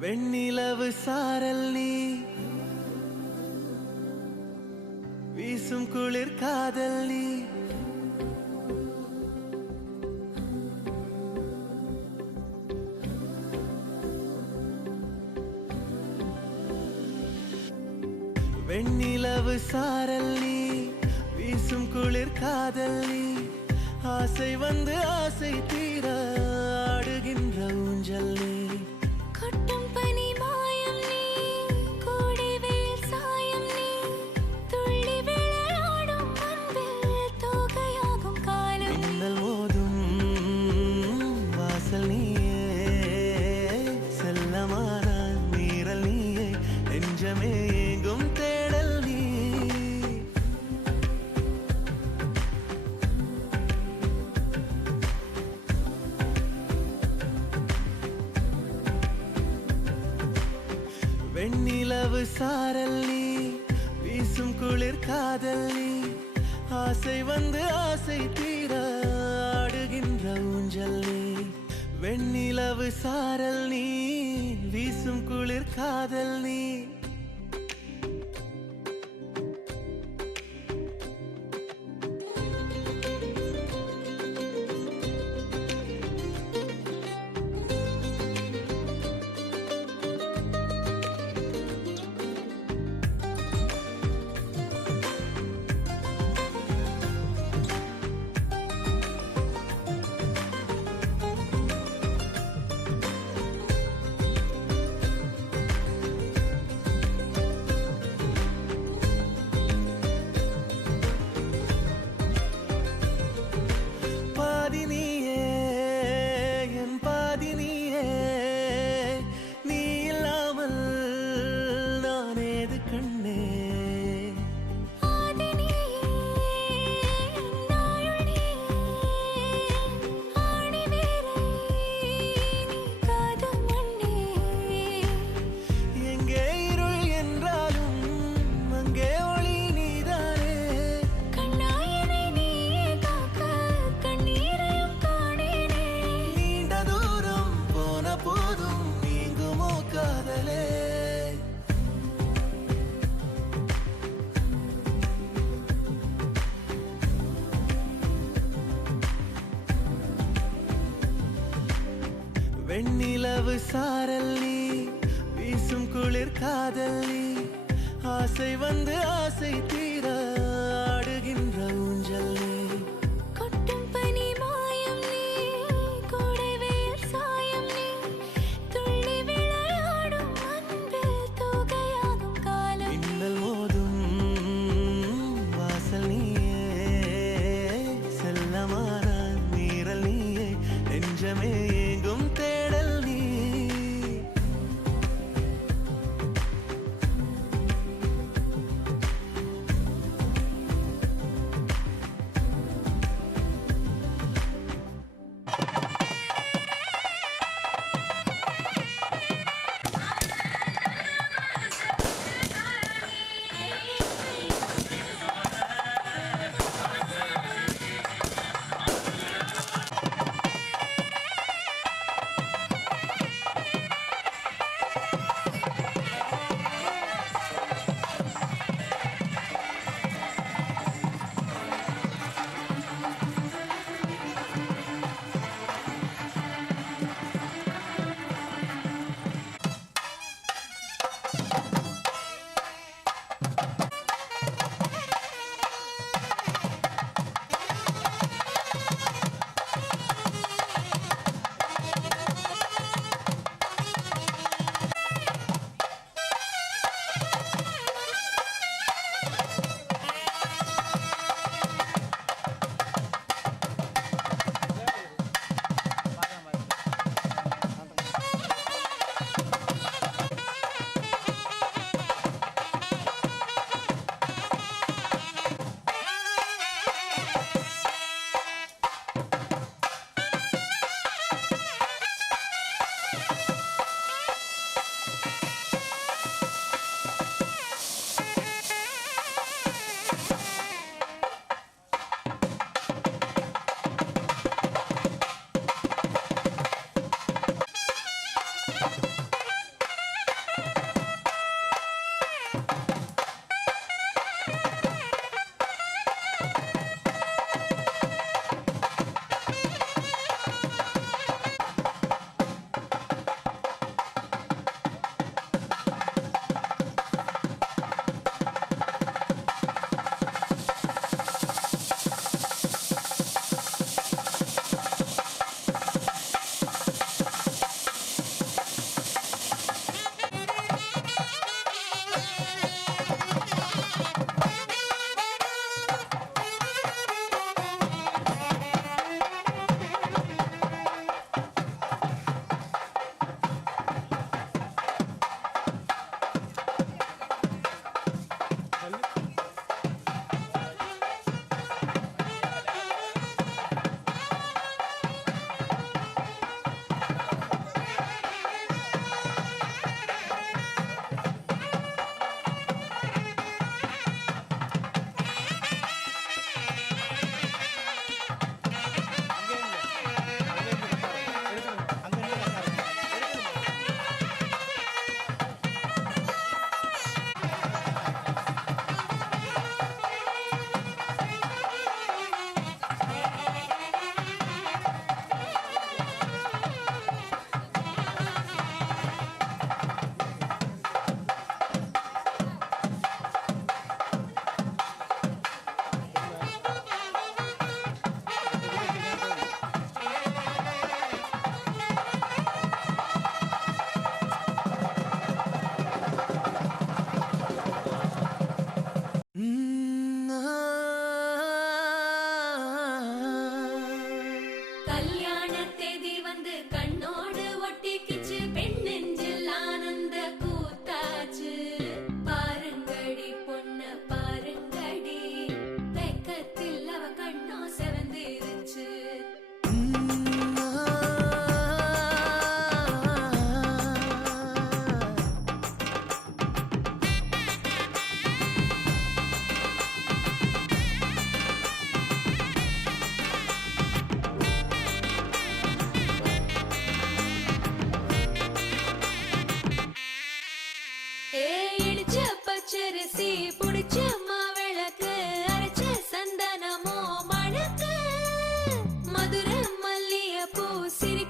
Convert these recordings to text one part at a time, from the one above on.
வெண்ணிலவு சாரல் நீ வீசும் குளிர் காதல் நீ வெண்ணிலவு சாரல் நீ வீசும் குளிர் காதல் நீ ஆசை வந்து ஆசை தீர ஆடுகின்ற ஊஞ்சல் நீ கொட்டும் பனி மாயம் நீ கோடை வெயில் சாயம் நீ துள்ளி விளையாடும் அன்பில் தோகையாகும் காலம் மின்னல் மோதும் வாசல் நீயே செல்லமான நீரல் நீயே நெஞ்சமே ஏங்கும் தேடல் நீ வெண்ணிலவு சாரல் நீ வீசும் குளிர் காதல் நீ ஆசை வந்து ஆசை தீர ஆடுகின்ற ஊஞ்சல் நீ வெண்ணிலவு சாரல் நீ வீசும் குளிர் காதல் நீ வெண்ணிலவு சாரல் நீ வீசும் குளிர் காதல் நீ ஆசை வந்து ஆசை தீர ஆடுகின்ற ஊஞ்சல் நீ கொட்டும் பனி மாயம் நீ கோடை வெயில் சாயம் நீ துள்ளி விளையாடும் அன்பில் தோகையாகும் காலம் மின்னல் மோதும் வாசல் நீயே செல்லமான நீரல் நீயே நெஞ்சமே ஏங்கும் தேடல் நீ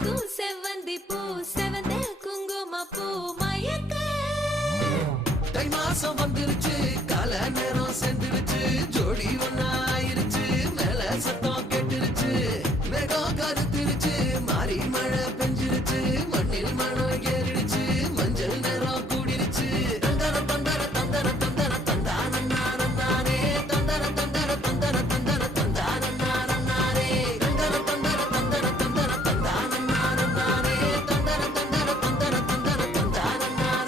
சிரிக்கும் செவ்வந்தி பூ செவந்த குங்கும பூ மயக்க தை மாசம் வந்துருச்சு கால நேரம் சேர்ந்துருச்சு ஜோடி ஒன்னா ஆயிருச்சு மேல சத்தம் கேட்டுருச்சு மேகம் கருத்துருச்சு மாறி மழை பெஞ்சிருச்சு மண்ணில் மனம் ஏறிடுச்சு மஞ்சள் நேரம் கூடிருச்சு தந்தர தந்தர தந்தர தந்தர தந்தானே தந்தர தந்தர தந்தர தந்தர தந்தானே தந்தர தந்தர தந்தர தந்தர தந்தானே தந்தர தந்தர தந்தர தந்தர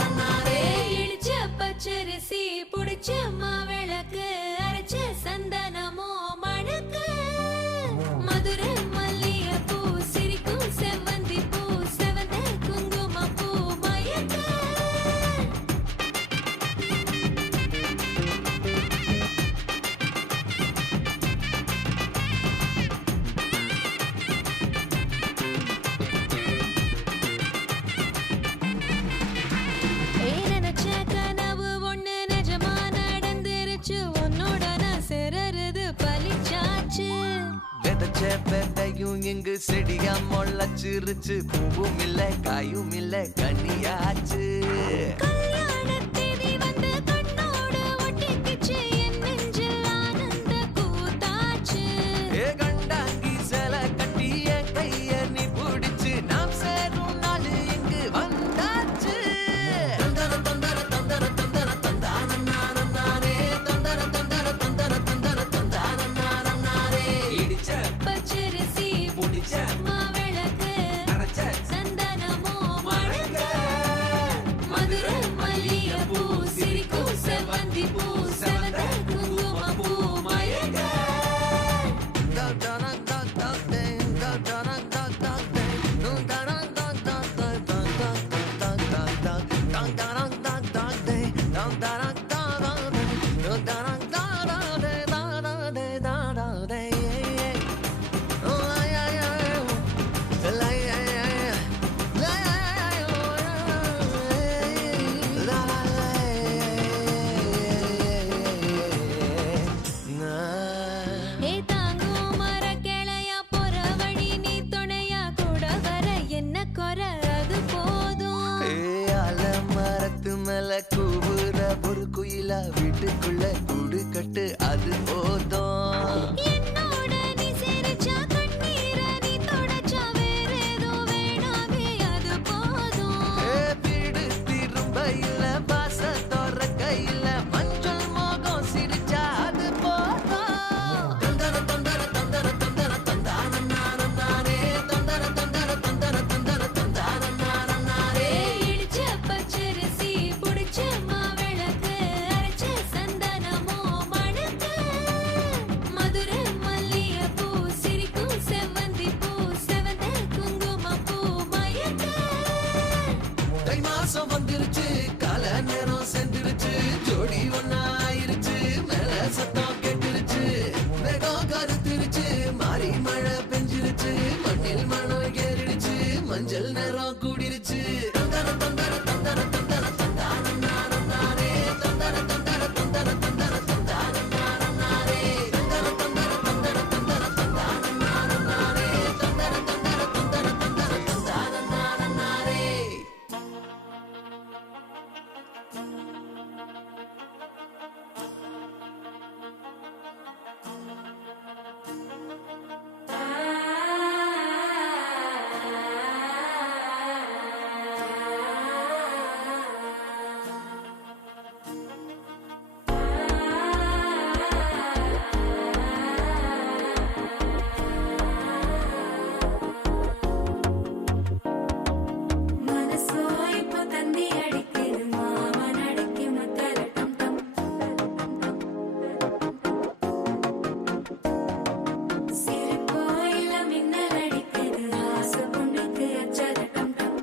தந்தானே இடிச்ச பச்சரிசி புடிச்ச மாவிளக்கு அரைச்ச சந்தனமோ மணக்கு மதுரை மல்லிகை பூ சிரிக்கும் செவ்வந்தி பூ செவந்த குங்கும பூ மயக்க நினைச்ச கனவு ஒண்ணு நிஜமா நடந்துருச்சு உன்னோட நான் சிறருது பலிச்சாச்சு விதைச்ச விதையும் இங்கு செடியா முளைச்சிருச்சு பூவும் இல்ல காயும் இல்ல கனியாச்சு கல்யாண தேதி வந்து கண்ணோடு ஒட்டிக்கிச்சு என் நெஞ்சில் ஆனந்த கூத்தாச்சு ஏ கண்டாங்கி சில கட்டி என் கைய நீ பிடிச்சு நாம் சேரும் நாள் இங்கு வந்தாச்சு தந்தர தந்தர தந்தர தந்தர தந்தானே தந்தர தந்தர தந்தர தந்தர தந்தானே இடிச்ச பச்சரிசி புடிச்ச மாவிளக்கு அரைச்ச சந்தனமோ மணக்க மதுரை மல்லிகை பூ சிரிக்கும் செவ்வந்தி பூ செவந்த குங்கும பூ மயக்க ஏ தாங்கும் மரக்கிளையா போற வழி நீ துணையா கூட வர என்ன குறை அது போதும் மரத்து மேல கூவுற ஒரு குயிலா வீட்டுக்குள்ள கூடு கட்டு அது போதும் என்னோட நீ சிரிச்சா கண்ணீர நீ தொடச்சா வேற ஏதோ வேணாமே அது போதும் வீடு திரும்ப இல்ல பாச தோற கையில மஞ்சள் மோகம் சிரிச்சா அது போதும் தந்தர தந்தர தந்தர தந்தர தந்தானே தந்தர தந்தர தந்தர தந்தர தந்தானே இடிச்ச பச்சரிசி புடிச்ச மாவிளக்கு அரைச்ச சந்தனமோ மணக்க மதுரை மல்லிகை பூ சிரிக்கும் செவ்வந்தி பூ செவந்த குங்கும பூ மயக்க தை மாசம் வந்துருச்சு கால நேரம் சேர்ந்துருச்சு ஜோடி ஒன்னா ஆயிருச்சு மேல சத்தம் கேட்டுருச்சு மேகம் கருத்துருச்சு மாறி மழை பெஞ்சிருச்சு மண்ணில் மனம் ஏறிடுச்சு மஞ்சள் நேரம் கூடிருச்சு தந்தர தந்தர தந்தர தந்தர தந்தானே தந்தர தந்தர தந்தர தந்தர தந்தானே தந்தர தந்தர தந்தர தந்தர தந்தானே தந்தர தந்தர தந்தர தந்தர தந்தானே மனசோ இப்போ தந்தி அடிக்குது மாமன் அடிக்கு மத்தல டம் டம் சிரிப்போ இல்ல மின்னல் அடிக்குது ஆசை பொண்ணுக்கு அச்சல டம் டம்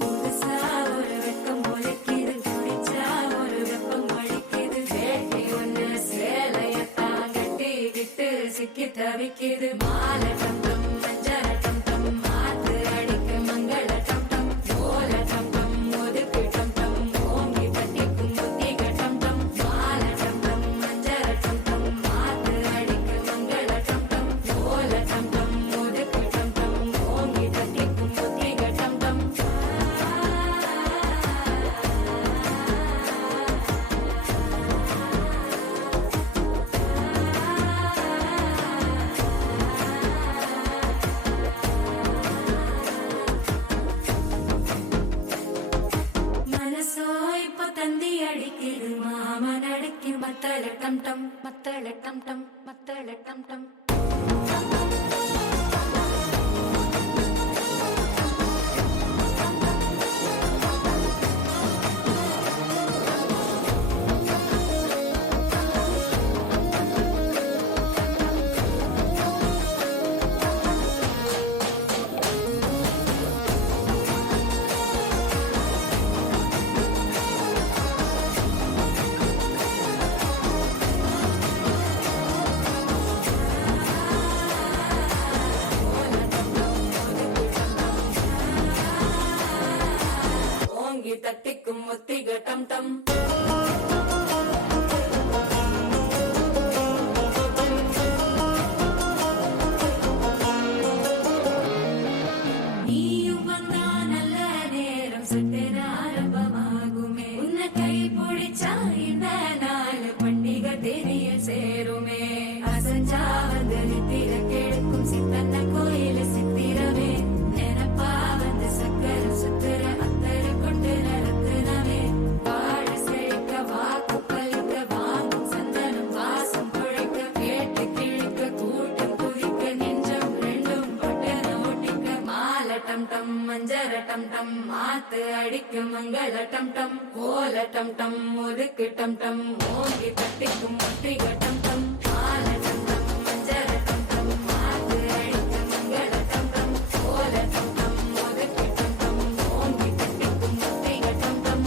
புதுசா ஒரு வெக்கம் முளைக்குது குடிச்சா ஒரு வெப்பம் அடிக்குது வேட்டி ஒண்ணு சேலையத்தான் கட்டிக்கிட்டு சிக்கி தவிக்குது மாலை டம் டம் மஞ்சள் டம் டம் மாத்து அடிக்க மங்கள டம் டம் ஓல டம் டம் ஒதுக்கு டம் டம் ஓங்கி பட்டிக்கும் புத்திக டம் டம் மாலை டம் டம் மஞ்சள் டம் டம் மாத்து அடிக்க மங்கள டம் மத்தள டம் டம் மத்தள டம் டம் தட்டிக்கும் ஒத்திக டம் டம் நீயும் வந்தா நல்ல நேரம் சட்டென ஆரம்பமாகுமே உன்னை கை பிடிச்சா இந்த நாள் பண்டிகை தேனியில் சேருமே அசஞ்சா வந்து நித்திர கெடுக்கும் சித்தன்ன கோயில சித்திரமே நினப்பா வந்து சக்கர சுத்துற அத்தர கொண்டு நடத்துனவே வாழ செழிக்க வாக்கு பலிக்க வாங்கும் சந்தனம் வாசம் குழைக்க கேட்டு கிழிக்க கூட்டம் குதிக்க நெஞ்சம் ரெண்டும் பொட்டன ஒட்டிக்க மால டம் டம் மஞ்சர டம் டம் மாத்து அடிக்க மங்கள டம் டம் கோல டம் டம் ஒதுக்கு டம் டம் ஓங்கி தட்டிக்கும் ஒட்டிக டம் டம் மால டம் டம் மஞ்சர டம் டம் மாத்து அடிக்க மங்கள டம் டம் கோல டம் டம் ஒதுக்கு டம் டம் ஓங்கி தட்டிக்கும் ஒட்டிக டம் டம்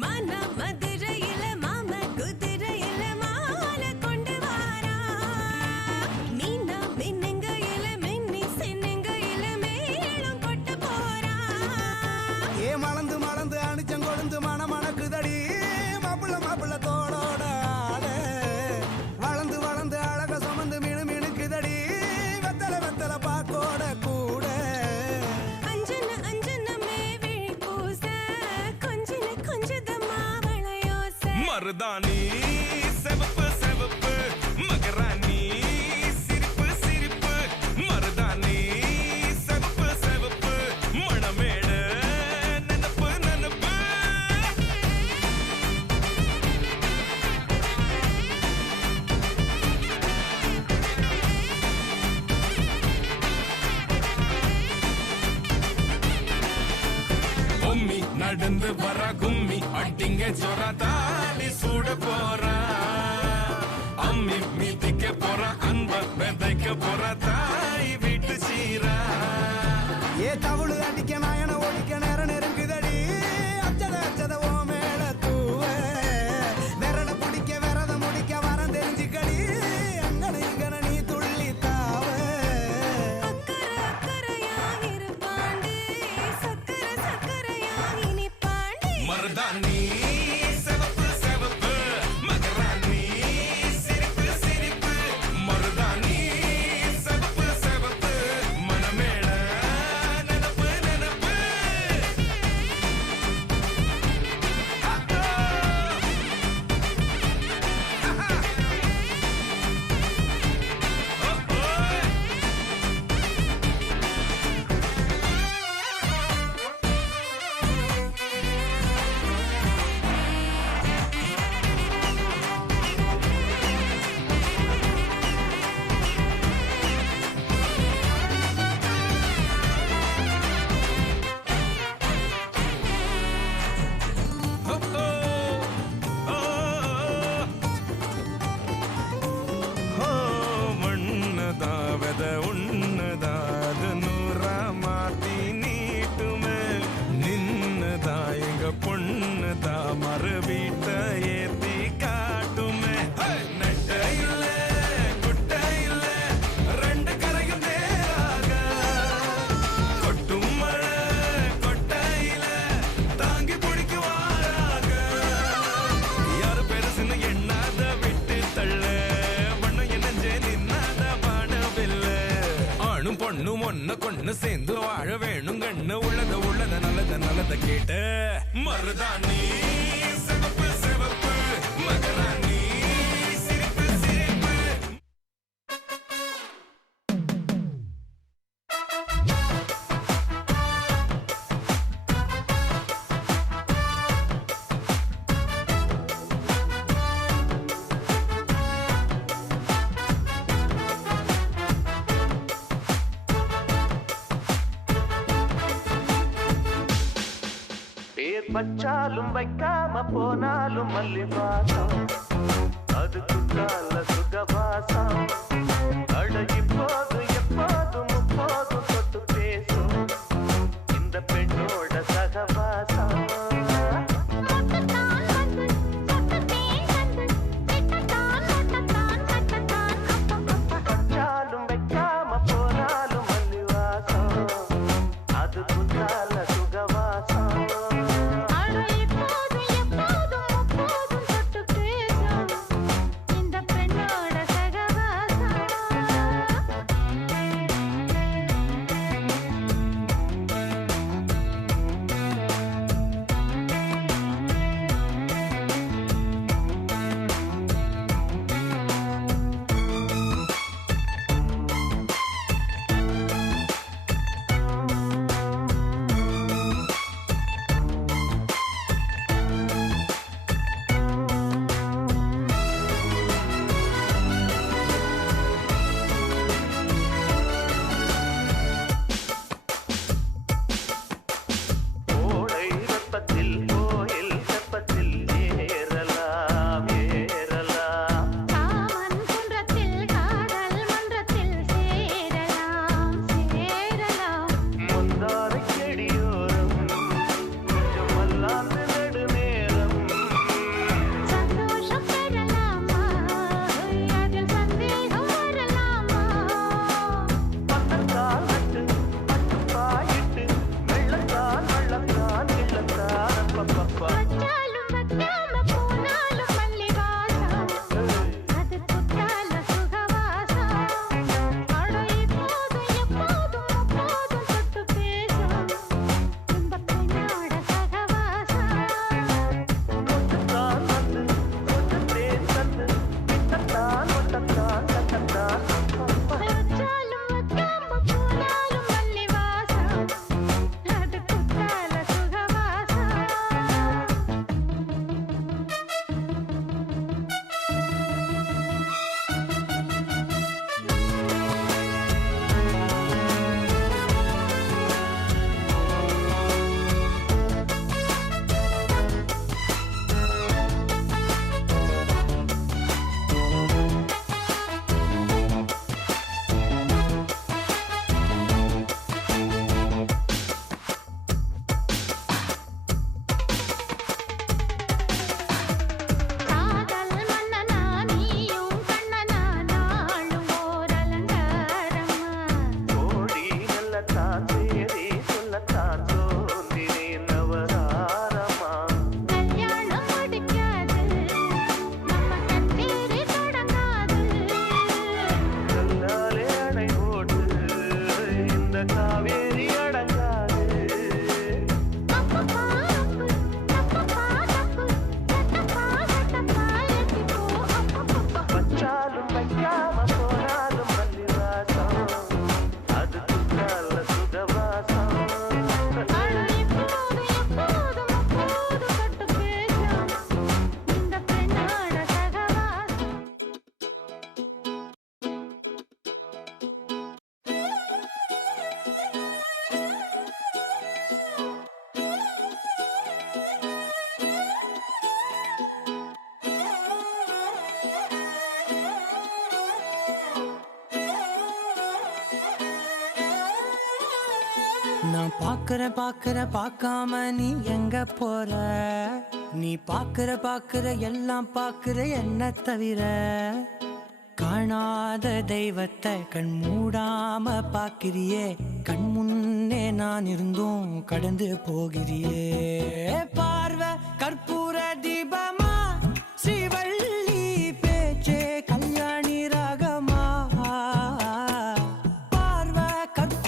மன மதுரையில மாம குதிரையில மாலை கொண்டு வாரா மீனா மின்னுங்கையில மின்னி சின்னுங்கையில மேளம் கொட்டு போறா ஏ மலந்து மலந்து அணிச்சம் கொழுந்து மணக்குதடி மாப்பிள்ள மாப்பிள்ள தோளோட ஆட வளர்ந்து வளர்ந்து அழக சுமந்து மினு மினுக்குதடி வெத்தல வெத்தல பாக்கோட கூட அஞ்சன அஞ்சனமே விழி பூச கொஞ்சின கொஞ்சத மாவளையோச மருதாணி செவப்பு செவப்பு மகராணி சிரிப்பு சிரிப்பு மருதாணி செவப்பு செவப்பு மணமேடு நனப்பு நனப்பு பொம்மி நடந்து வர கும்மி அட்டிங்க ஜொர தாலி சூட போறா அம்மி மீதிக்க போற அன்ப விதைக்க போற தாய் வீட்டு சீரா ஏ தவுளு அடிக்க நாயன ஓடிக்க நேரம் நெருங்குதடி அச்சத அச்சத ஓ மேல தூவ விரல பிடிக்க விரத முடிக்க வரம் தெரிஞ்சுக்கடி அங்கன இங்கன நீ துள்ளி தாவ அக்கறை அக்கறையாயிருப்பாண்டி சக்கர சக்கரையாயினி பாண்டி மருதாணி செவப்பு செவப்பு மகராணி சிரிப்பு சிரிப்பு மருதாணி செவப்பு செவப்பு மணமே பொண்ணும் ஒன்ன கொண்டு சேர்ந்து வாழ வேணும் கண்ணு உள்ளத உள்ளத நல்லத நல்லத கேட்ட மருதாணி சிவப்பு சிவப்பு மகராணி சிரிப்பு சிரிப்பு. பேர் வச்சாலும் வைக்காம போனாலும் மல்லி வாசம் அது குத்தால சுகவாசம் அட இப்போது எப்போதும் முப்போதும் தொட்டு பேசும் இந்த பெண்ணோட சகவாசம் வச்சாலும் வைக்காம போனாலும் மல்லி வாசம் அது குத்தால சுகவாசம் நான் பாக்குற பார்க்காம நீ எங்க போற? நீ பாக்குற எல்லாம் பாக்குற என்ன தவிர. காணாத தெய்வத்தை கண் மூடாம பாக்கிறியே, கண் முன்னே நான் இருந்தும் கடந்து போகிறியே. பார்வை கற்பூர தீபமா, ஸ்ரீவள்ளி பேச்சே கல்யாணி ராகமா. பார்வை கற்பூர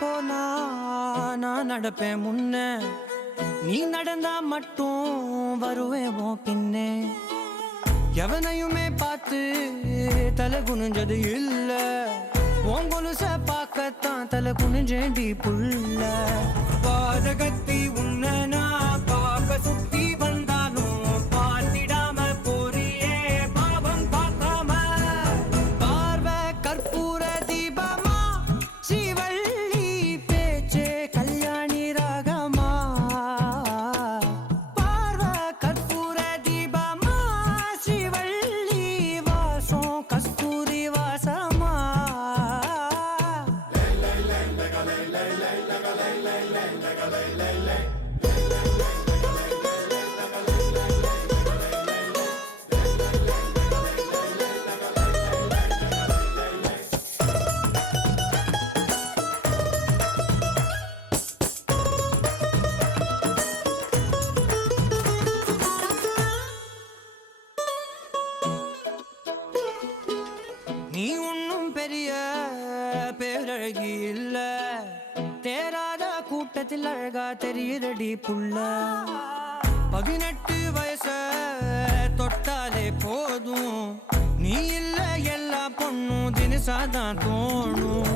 போனா நான் நடப்பேன் முன்ன, நீ நடந்தா மட்டும் வருவேன் உன் பின்னே. எவனையுமே பார்த்து தலை குனிஞ்சது இல்ல, உன் கொலுச பார்க்கத்தான் தலை குனிஞ்சேண்டி புள்ள. பாதகத்தி உன்ன நான் பார்க்க சுத்தி வந்தாலும் பார்த்திடாம போறியே பாவம் பார்க்காம. பார்வை கற்பூர தீபமா ஸ்ரீவள்ளி பேச்சே கல்யாணி ராகமா. பார்வை கற்பூர தீபமா ஸ்ரீவள்ளி வாசம் கஸ்தூரி வாசமா. நீ ஒன்னும் பெரிய பேரழகி இல்ல, தேராத கூட்டத்தில் அழகா தெரியுதடி புள்ள. 18 வயச தொட்டாலே போதும், நீ இல்ல எல்லா பொண்ணும் தினசாதான் தோணும்.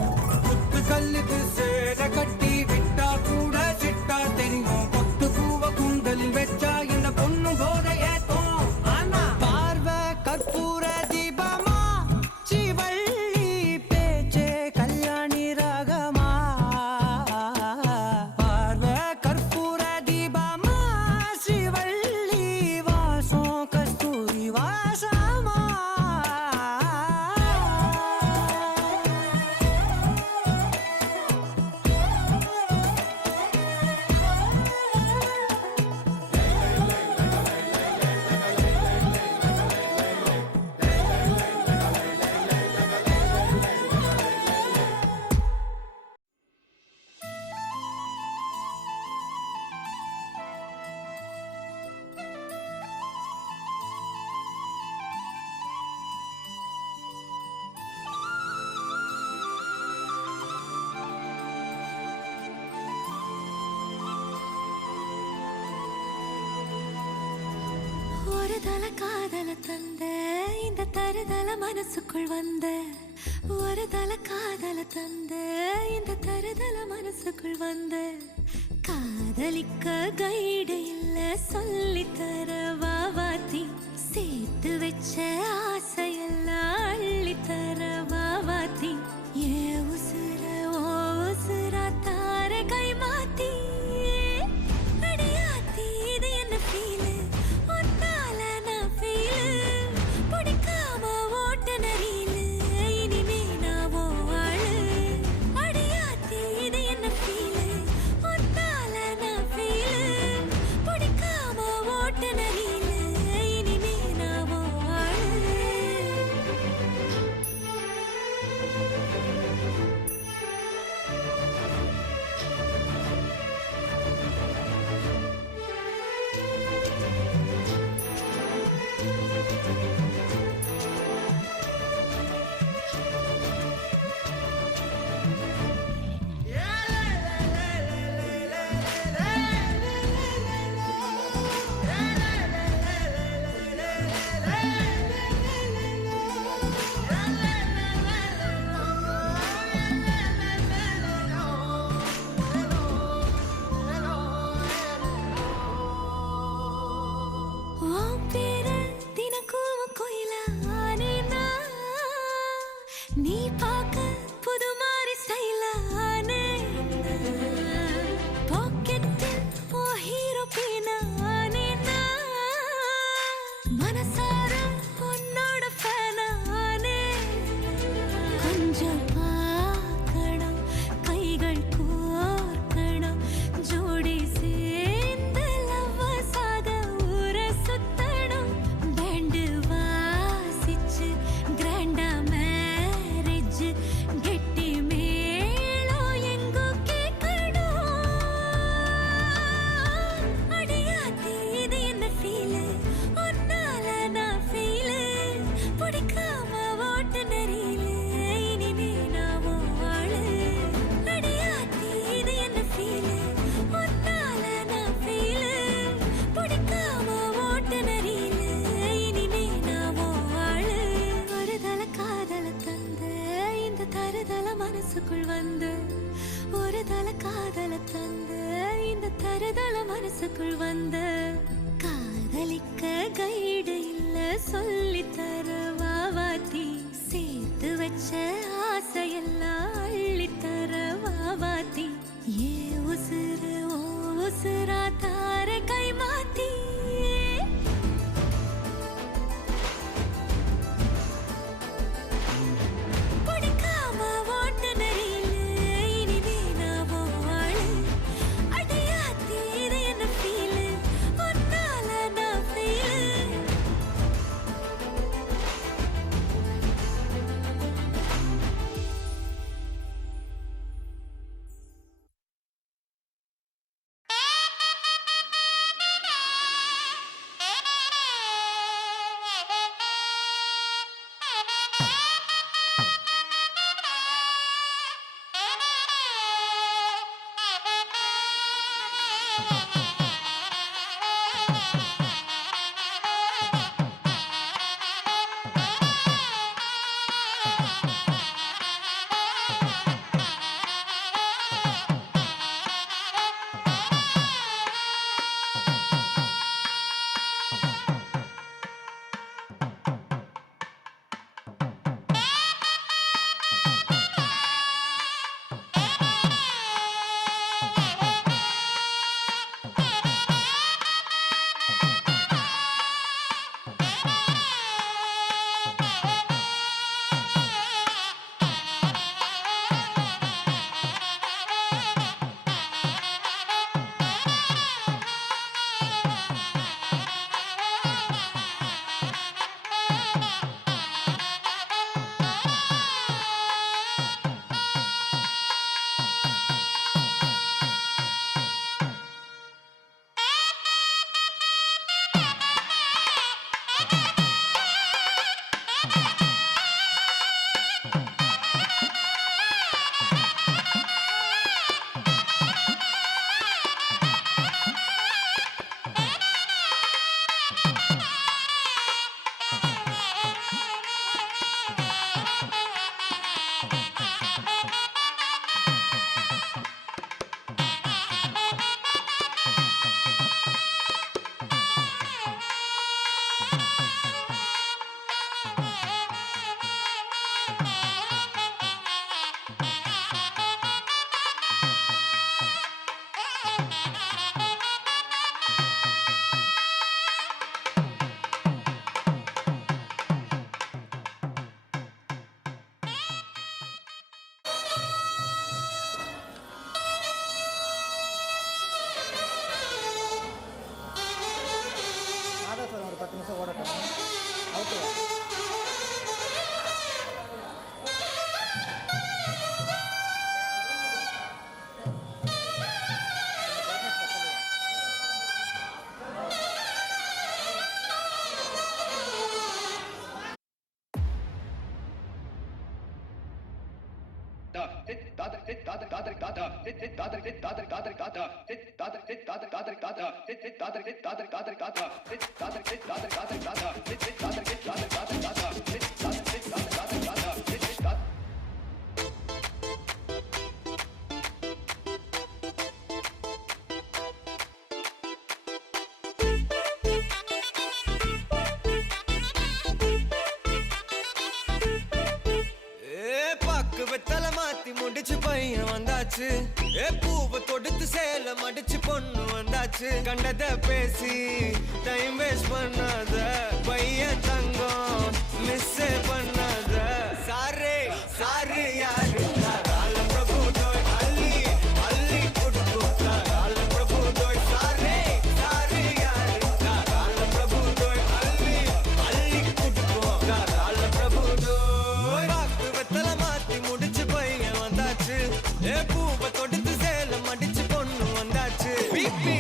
குத்து கல்லுக்கு சேர கட்டி விட்டா கூட சிட்டா தெரியும், கொத்து பூவ குண்டலில் வச்சா இந்த பொண்ணு போத ஏத்தோம். ஆனா பார்வை கற்பூர தீபமா ஸ்ரீவள்ளி பேச்சே கல்யாணி ராகமா. பார்வை கற்பூர தீபமா ஸ்ரீவள்ளி வாசம் கஸ்தூரி வாசமா. ஒரு தல காதல தந்த இந்த தருதல மனசுக்குள் வந்த, ஒரு தல காதல தந்த இந்த தருதல மனசுக்குள் வந்த. காதலிக்க கைடு இல்ல சொல்லித்தர வாவாத்தி, சேர்த்து வச்ச ஆசையெல்லாம் அள்ளித்தர வாவாத்தி. ஏ உசுர ஓ உசுரா தார கை மாத்தி. அடியாத்தி இது என்ன ஃபீலு, ஒன்னால நான் ஃபீலு. பிடிக்காம ஓட்ட நரீலு, இனிமே நான் ஓ ஆளு. அடியாத்தி இது என்ன ஃபீலு, ஒன்னால நான் ஃபீலு. பிடிக்காம ஓட்ட நரீலு, இனிமே நான் ஓ ஆளு. உன் பேரு தினக்கும் கோயிலா ஆனேனா, நீ பார்க்க புது மாதிரி ஸ்டைலா ஆனேனா. பாக்கெட்டில் ஓ ஹீரோ பீனா ஆனேனா, மனசார உன்னோட ஃபேனா ஆனேனா. கொஞ்சம் பார்க்கணும், கைகள் கோர்க்கணும், ஜோடி சேர்ந்து லவ்வர்ஸாக ஊரை சுத்தணும். பேண்டு வாசிச்சு கிராண்டா மேரேஜ், கெட்டி மேளம் எங்கோ கேட்கணும். அடியாத்தி இது என்ன ஃபீலு, ஒன்னால நான் ஃபீலு. பிடிக்காம ஓட்டு நரீலு, இனிமே மனசுக்குள் வந்து ஒரு தல காதல தந்து இந்த தருதல மனசுக்குள் வந்து காதலிக்க கைடு இல்ல சொல்லி தர வாவாத்தி சேர்த்து வச்ச ஆசையெல்லாம் அள்ளி தர வாவாத்தி ஏ உசுறு ஓ உசுரா தார கை மாத்தி வெத்தல மாத்தி முடிச்சு பையன் வந்தாச்சு பூவை தொடுத்து சேல மடிச்சு பொண்ணு வந்தாச்சு கண்டத பேசி டைம் வேஸ்ட் பண்ணாத பையன் தங்கம் மிஸ் பண்ணாத சாரே சாரு யாரு பிரபு தோய் அள்ளி அள்ளி கொடுத்தா பிரபு தோய் சாரே சாரு யாரு பிரபு தோய் அள்ளி அள்ளி கொடுத்தா பிரபு தோய் வெத்தல மாத்தி முடிச்சு பையன் வந்தாச்சு பூவை தொடுத்து சேல மடிச்சு பொண்ணு வந்தாச்சு பிபி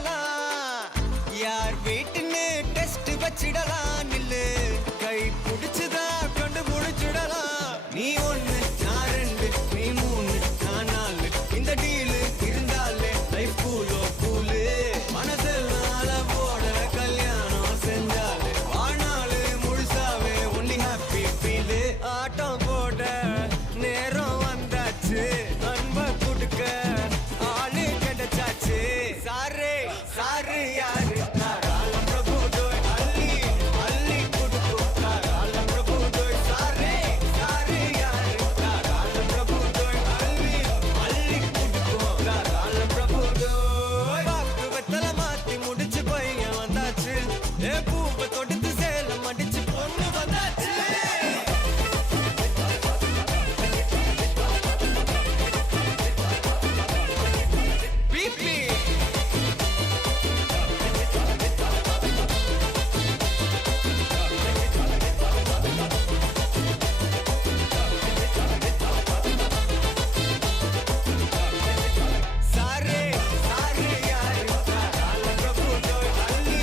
விடலாம் யார் வீட்டுன்னு டெஸ்ட் வச்சிடலாம் நில்லு கை பிடிச்சுதா கண்டு முடிச்சிடலாம் நீ ஒண்ணு நான் ரெண்டு நீ மூணு நான் நாலு இந்த டீலு இருந்தாலே லைஃப் கூலோ கூலு மனசெல்லாம் அளவோட கல்யாணம் செஞ்சாலே வாழ்நாளு முழுசாவே ஒன்லி ஹாப்பி ஃபீலு ஆட்டம் போட நேரம் வந்தாச்சு அன்பை கொடுக்க ஆளு கிடைச்சாச்சு சாரு சாரு யாரு தாராளம் பிரபு டோய் அள்ளி அள்ளி கொடுக்கும் தாராளம் பிரபு டோய் சாரு சாரு யாரு தாராளம் பிரபு டோய் அள்ளி அள்ளி கொடுக்கும் தாராளம் பிரபு டோய் பாக்கு வெத்தல மாத்தி முடிச்சு பையன் வந்தாச்சு ஏ பூவை தொடுத்து சேலம் அடிச்சு பொண்ணு வந்தாச்சு பிபி சாரே சாரே யாரு தாராளம் பிரபு டோய் அள்ளி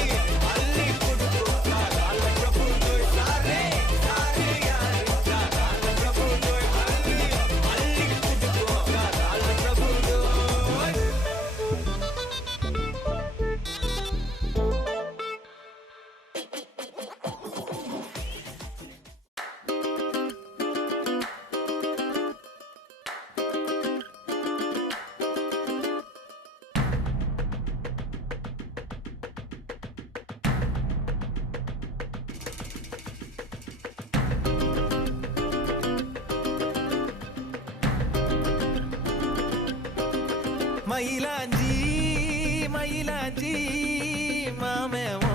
அள்ளி கொடுக்கும் தாராளம் பிரபு டோய் சாரே சாரே யாரு தாராளம் பிரபு டோய் அள்ளி அள்ளி கொடுக்கும் தாராளம் பிரபு டோய் மயிலாஞ்சி மயிலாஞ்சி மாமேவோ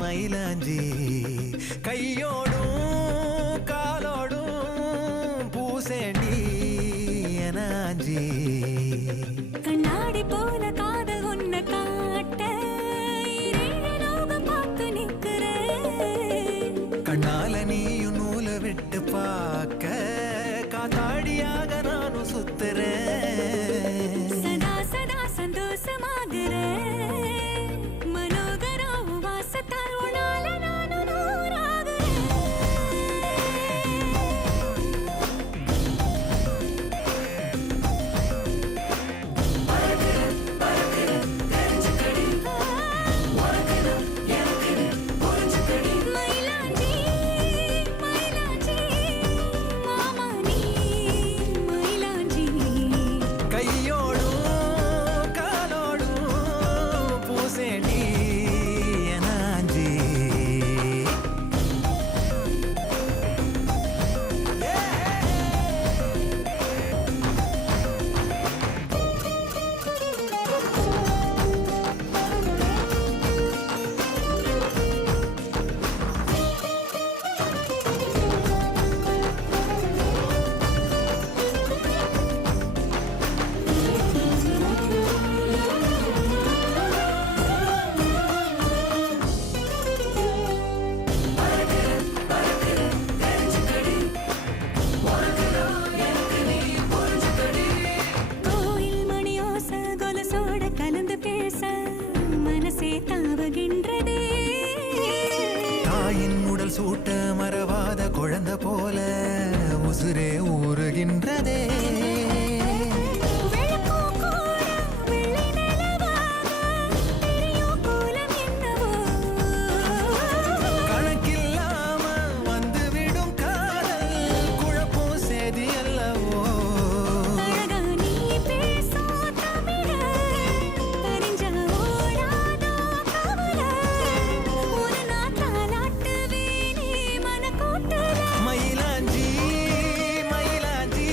மயிலாஞ்சி கையோடும் காலோடும் பூசேண்டி எனாஞ்சி கண்ணாடி போல காதல் உன்னை காட்ட இரேழு லோகம் பார்த்து நிக்கிறேன் கண்ணால நீயும் நூலை விட்டு பார்க்க காத்தாடியாக நானும் சுத்துறேன் சதா சதா சந்தோஷமாகிறேன் மனோகரா வாசத்தால் உன்னால நானும் நூறாகிறேன் மயிலாஞ்சி மயிலாஞ்சி மாமா நீ மயிலாஞ்சி கையோடும் காலோடும் பூசேண்டி எனாஞ்சி கோயில் மணியோச கொலுசோட கலந்து பேச மனசே தாவுகின்றதே தாயின் உடல் சூட்ட மறவாத குழந்தை போல உசுரே ஊறுகின்றதே வெள்ளப்பூ கூட வெள்ளை நிலவாக தெரியும் கோலம் என்னவோ கணக்கில்லாம வந்துவிடும் காதல் குழப்பம் சேதி அல்லவோ அழகா நீ பேசும் தமிழ அறிஞ்ச ஓடாதோ கவல ஒரு நாள் தாலாட்டுவேனே மனக்கூட்டுல மயிலாஞ்சி மயிலாஞ்சி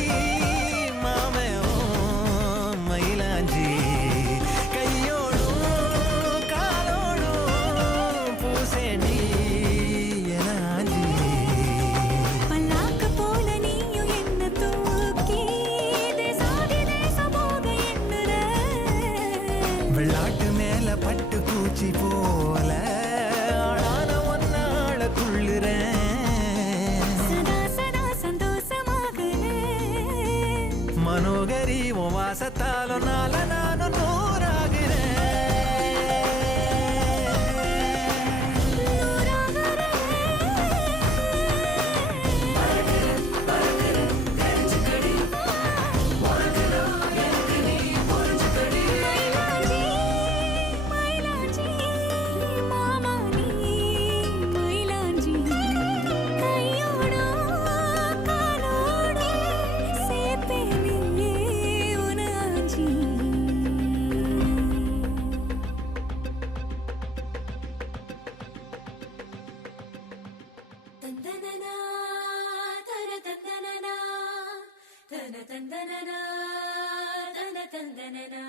தந்தனனா தன தந்தனனா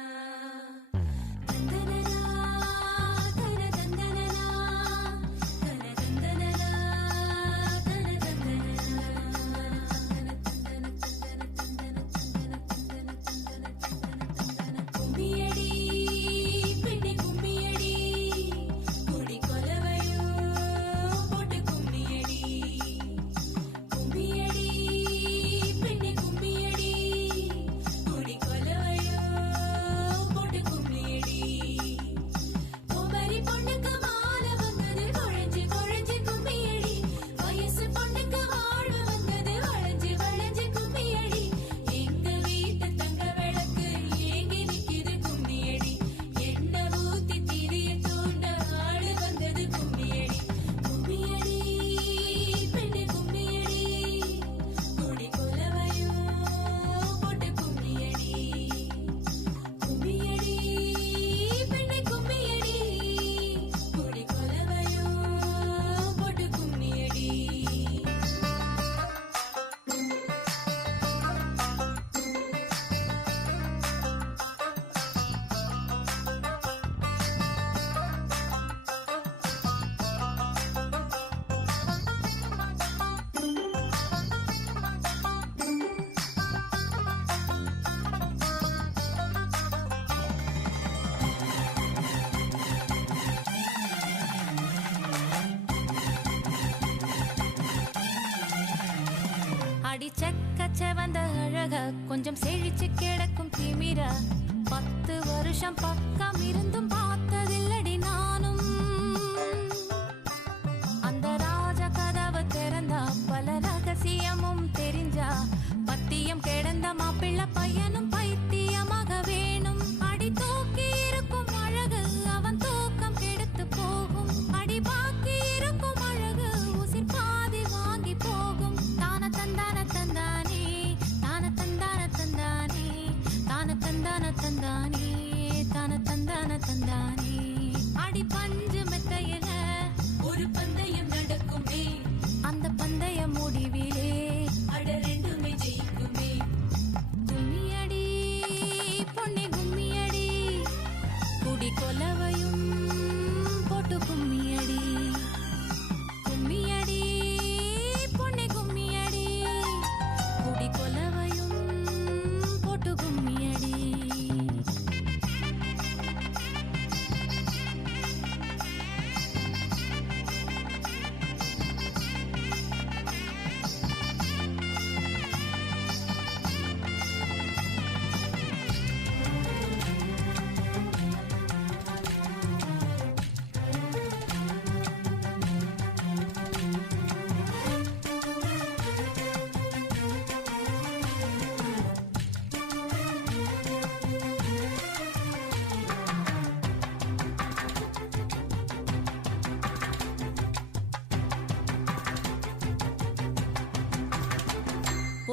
செவந்த அழக கொஞ்சம் செழிச்சு கிடக்கும் திமிரா 10 வருஷம் பக்கம் இருந்தும் பார்த்ததில்லடி நானும் அந்த ராஜ கதவு திறந்தா பல ரகசியமும் தெரிஞ்சா பத்தியம் கிடந்த மாப்பிள்ள பையனும் பைத்தியமாக வேணும் அடி தூக்கி இருக்கும் அழகு அவன் தூக்கம் கெடுத்து போகும் அடி பாக்கி இருக்கும் அழகு உசிர் பாதி வாங்கி போகும் தான தந்தான தந்தானே தான தந்தான தந்தானே தான தந்தான தந்தானே தான தந்தான தந்தானே அடி பஞ்சு மெத்தையில ஒரு பந்தயம் நடக்குமே அந்த பந்தய முடிவிலே அட ரெண்டுமே ஜெயிக்குமே கும்மியடி பொன்னி கும்மியடி குடி கொலவையும் போட்டு கும்மியடி கும்மியடி பொன்னி கும்மியடி குடி கொலவையும் போட்டு கும்மியடி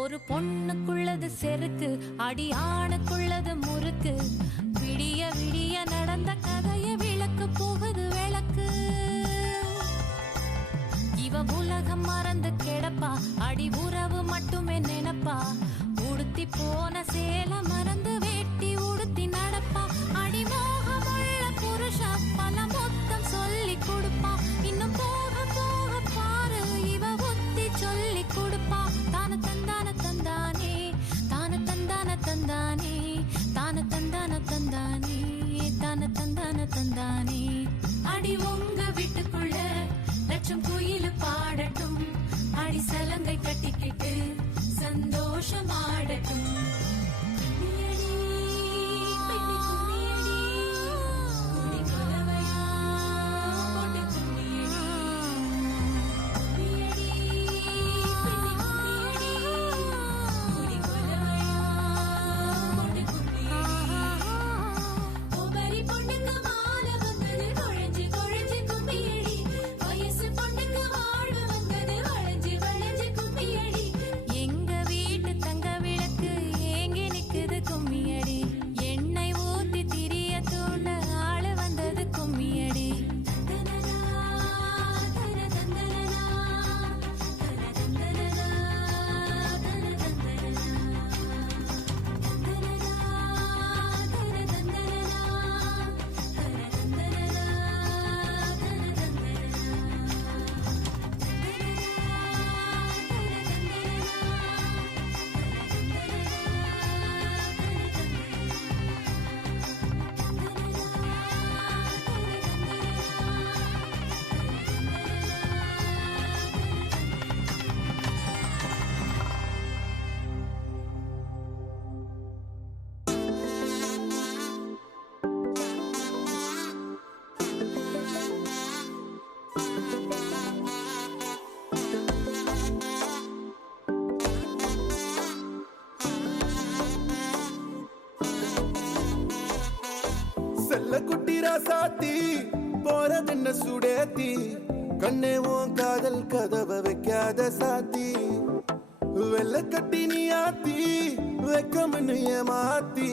ஒரு பொண்ணுக்குள்ளது செருக்கு அடி ஆணுக்குள்ளது முறுக்கு விடிய விடிய நடந்த கதைய விளக்கு போகுது விளக்கு இவ உலகம் மறந்து கிடப்பா அடி உறவு மட்டுமே நினைப்பா உடுத்தி போன சேல மறந்து வேட்டி உடுத்தி நடப்பா அடி மோகமுள்ள புருஷா பல மொத்தம் சொல்லி கொடுப்பா இன்னும் போக போக பாரு இவ ஒத்தி சொல்லி கொடுப்பா தான தந்தான தந்தானே தான தந்தான தந்தானே தான தந்தான தந்தானே தான தந்தான தந்தானே அடி உங்க வீட்டுக்குள்ள லட்சம் குயில் பாடட்டும் அடி சலங்கை கட்டிக்கிட்டு சந்தோஷம் ஆடட்டும் கும்மியடி, பெண்ணே கும்மியடி, குடி கொலவையா போட்டு கும்மியடி. கும்மியடி, பெண்ணே கும்மியடி, குடி கொலவையா போட்டு கும்மியடி. ஒவ்வொரு பொண்ணுக்கு மாலை வந்தது வெள்ள குட்டி ராசாத்தி போறதென்ன சுடேத்தி கண்ணே உன் காதல் கதவை வைக்காத சாத்தி வெள்ள கட்டி நீ ஆத்தி வெக்கம்னு ஏமாத்தி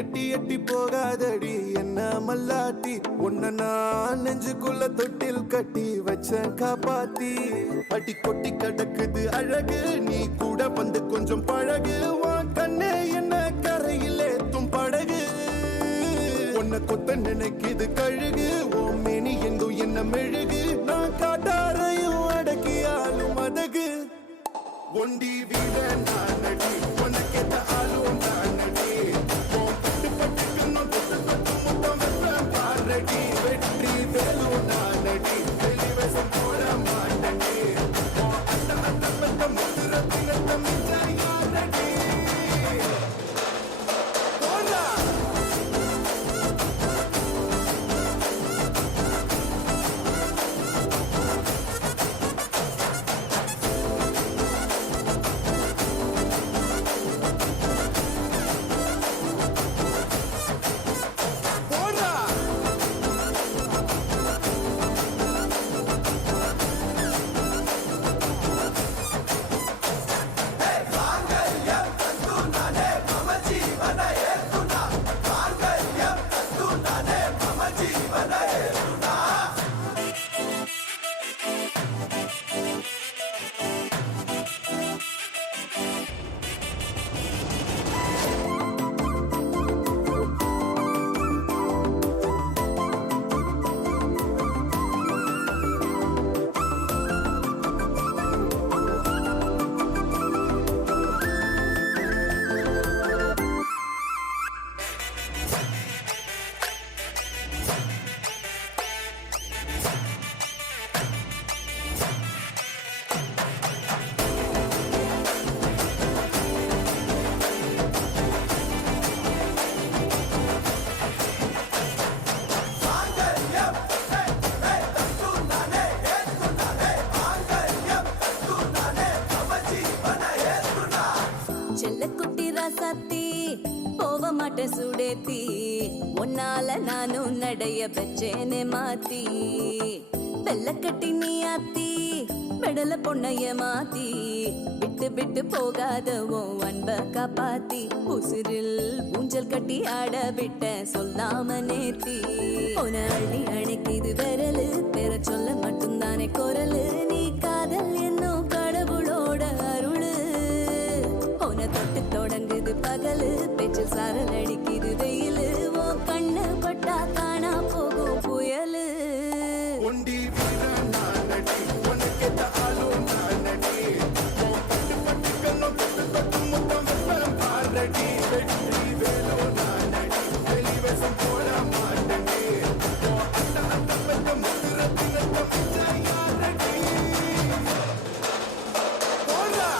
எட்டி எட்டி போகாதடி என்ன மல்லாட்டி உன்ன நான் நெஞ்சுக்குள்ள தொட்டில் கட்டி வச்சேன் காப்பாத்தி அடி கொட்டி கிடக்குது அழகு நீ கூட வந்து கொஞ்சம் பழகு உன் கண்ணே என்ன கரையில் ஏத்தும் படகு உன்னை கொத்த நினைக்குது கழுகு ஓம் மேனி எங்கும் என்ன மெழுகு நான் காட்டாரையும் அடக்கியாலும் அதகு ஒண்டி வீட நான் நடி உனக்கேத்த ஆளும் நான் நடி பட்டு பட்டுக்கணும் தொட்டு தொட்டு முத்தம் வெப்பம் பாரடி வெற்றி வேலும் நான் நடி வெளிவசம் போட மாட்டடி அந்த அந்த பத்த முத்துர தினத்த மிஞ்சாய் யாரடி போடா செல்லக்குட்டி ராசாத்தி போக மாட்டேன் சுடேத்தி உன்னால நானும் நடைய பெற்றேனே மாத்தி வெள்ளக்கட்டி நீ ஆத்தி பெடல பொண்ணைய மாத்தி விட்டு விட்டு போகாத உன் அன்ப காப்பாத்தி உசிரில் ஊஞ்சல் கட்டி ஆட விட்ட சொல்லாம நேத்தி உன அள்ளி அணைக்குது விரலு பெற சொல்ல மட்டும்தானே குரலு நீ காதல் என்னும் கடவுளோட அருளு உன தொட்டு தொடங்குது பகலு பேச்சில் சாரல் அடிக்குது வெயிலு உன் கண்ணு பட்டா காணா போகும் புயலு ஒண்டி வீர நான் நடி உனக்கேத்த ஆளும் நான் நடி பட்டு பட்டுக்கணும் தொட்டு தொட்டு முத்தம் வெப்பம் பாரடி வெற்றி வேலும் நான் நடி வெளிவசம் போட மாட்டடி அந்த அந்த பத்த முத்துர தினத்த மிஞ்சாய் யாரடி போடா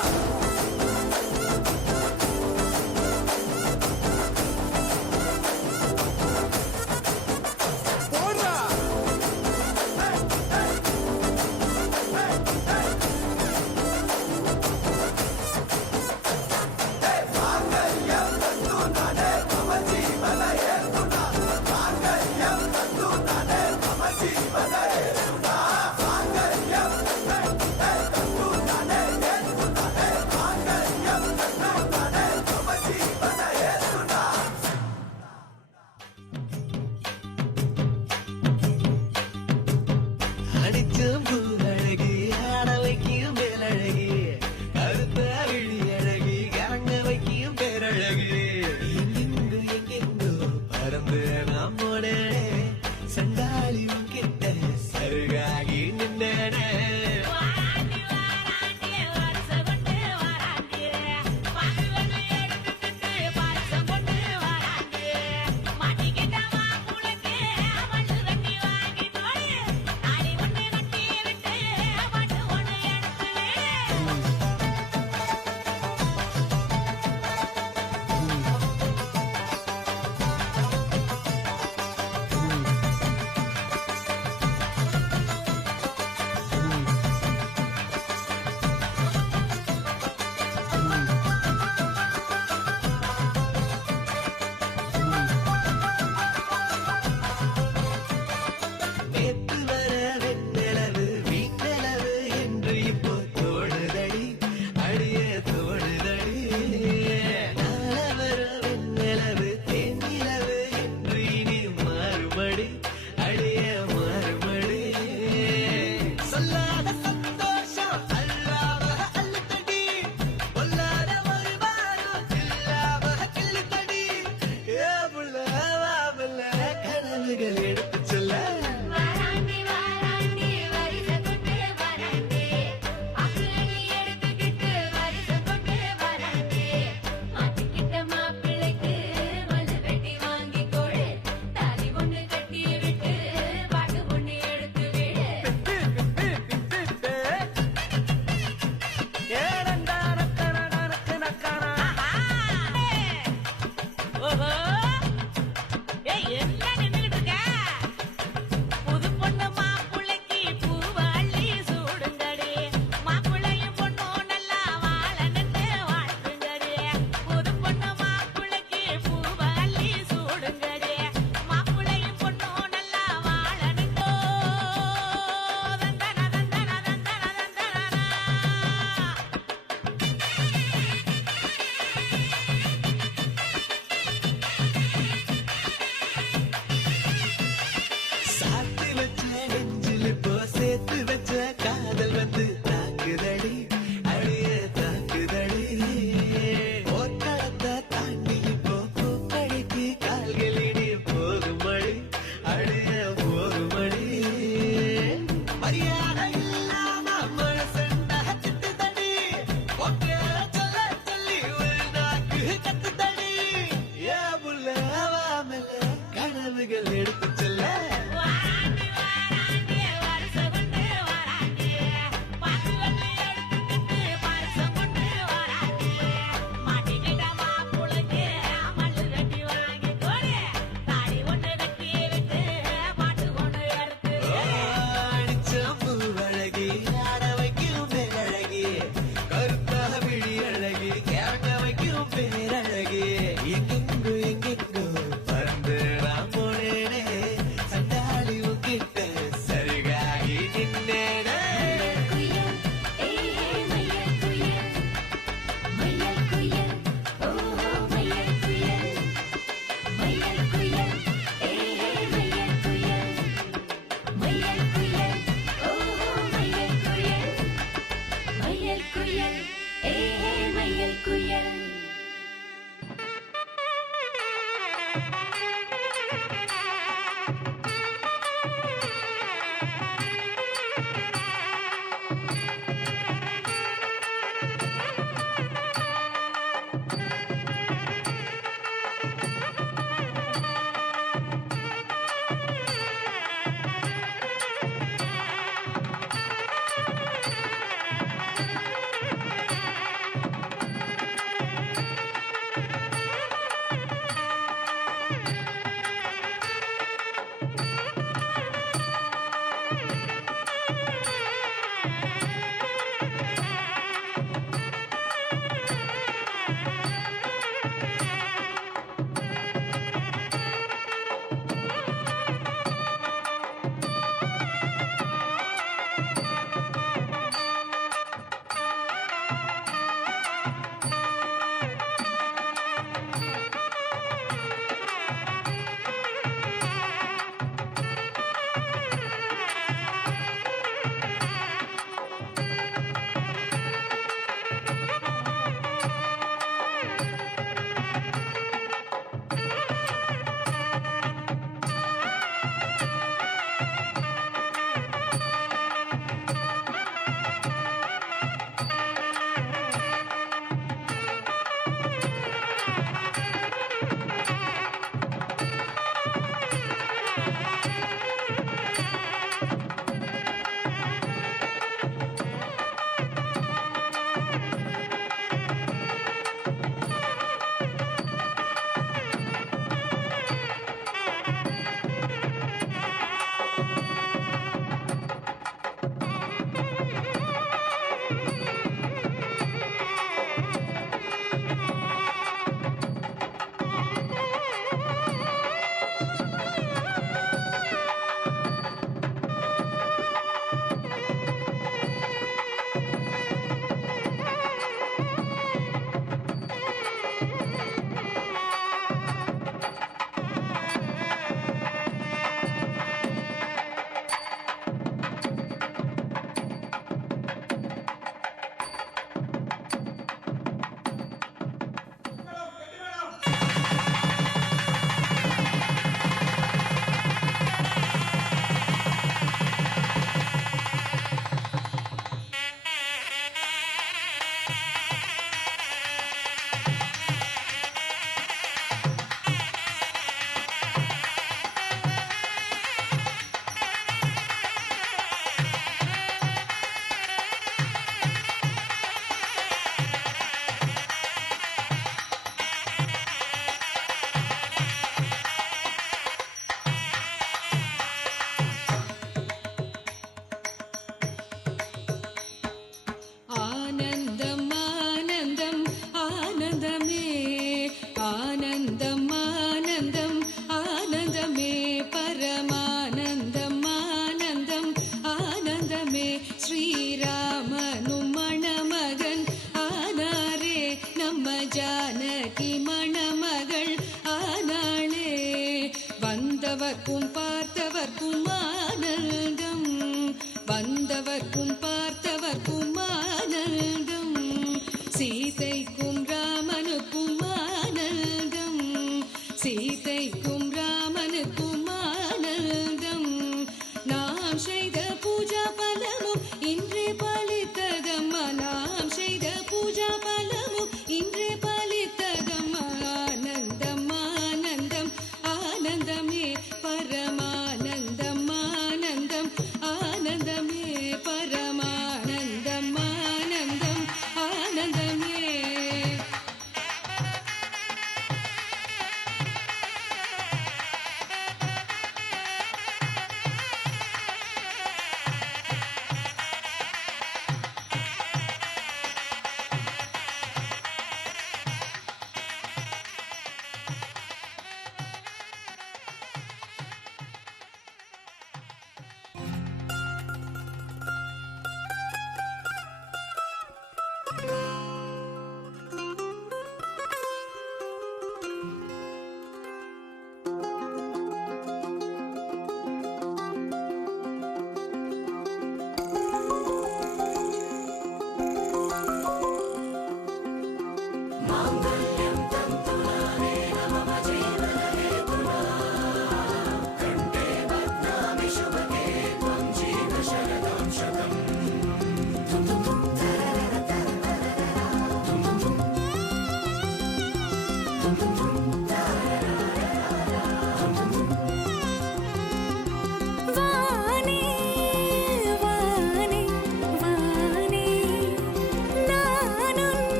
போடா அடிச்சும் பூரழகி ஆடலைக்கும் மேலழகி கருத்த விழி அழகி கரங்க வைக்கும் பேரழகு எங்கெங்கு எங்கெங்கோ பறந்து நாம் போனே சண்டாளி கிட்ட சருகாகி நின்னே மாட்டிக்கிட்ட மாப்பிளைக்கு அவள் தண்ணி வாங்கி போடு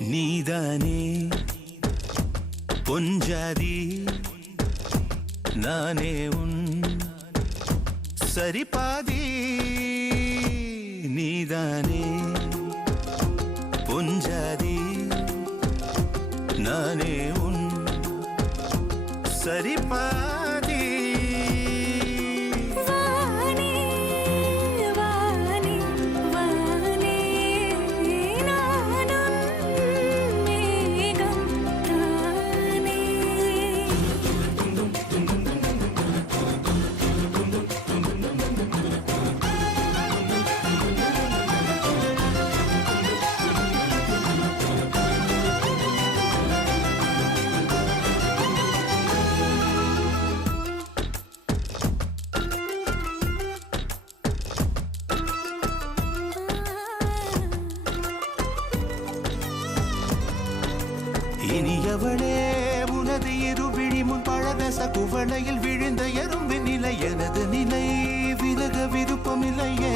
நீதானே பொஞ்சாதி நானே உன் சரிபாதி நீதானே பொஞ்சாதி நானே உன் சரிபாதி வானே வானே வானே நானும் மேகம் தானே இனியவளே உனது இருவிழி முன் பழதச குவளையில் விழுந்த எறும்பின் நிலை எனது நிலை விலக விருப்பமில்லையே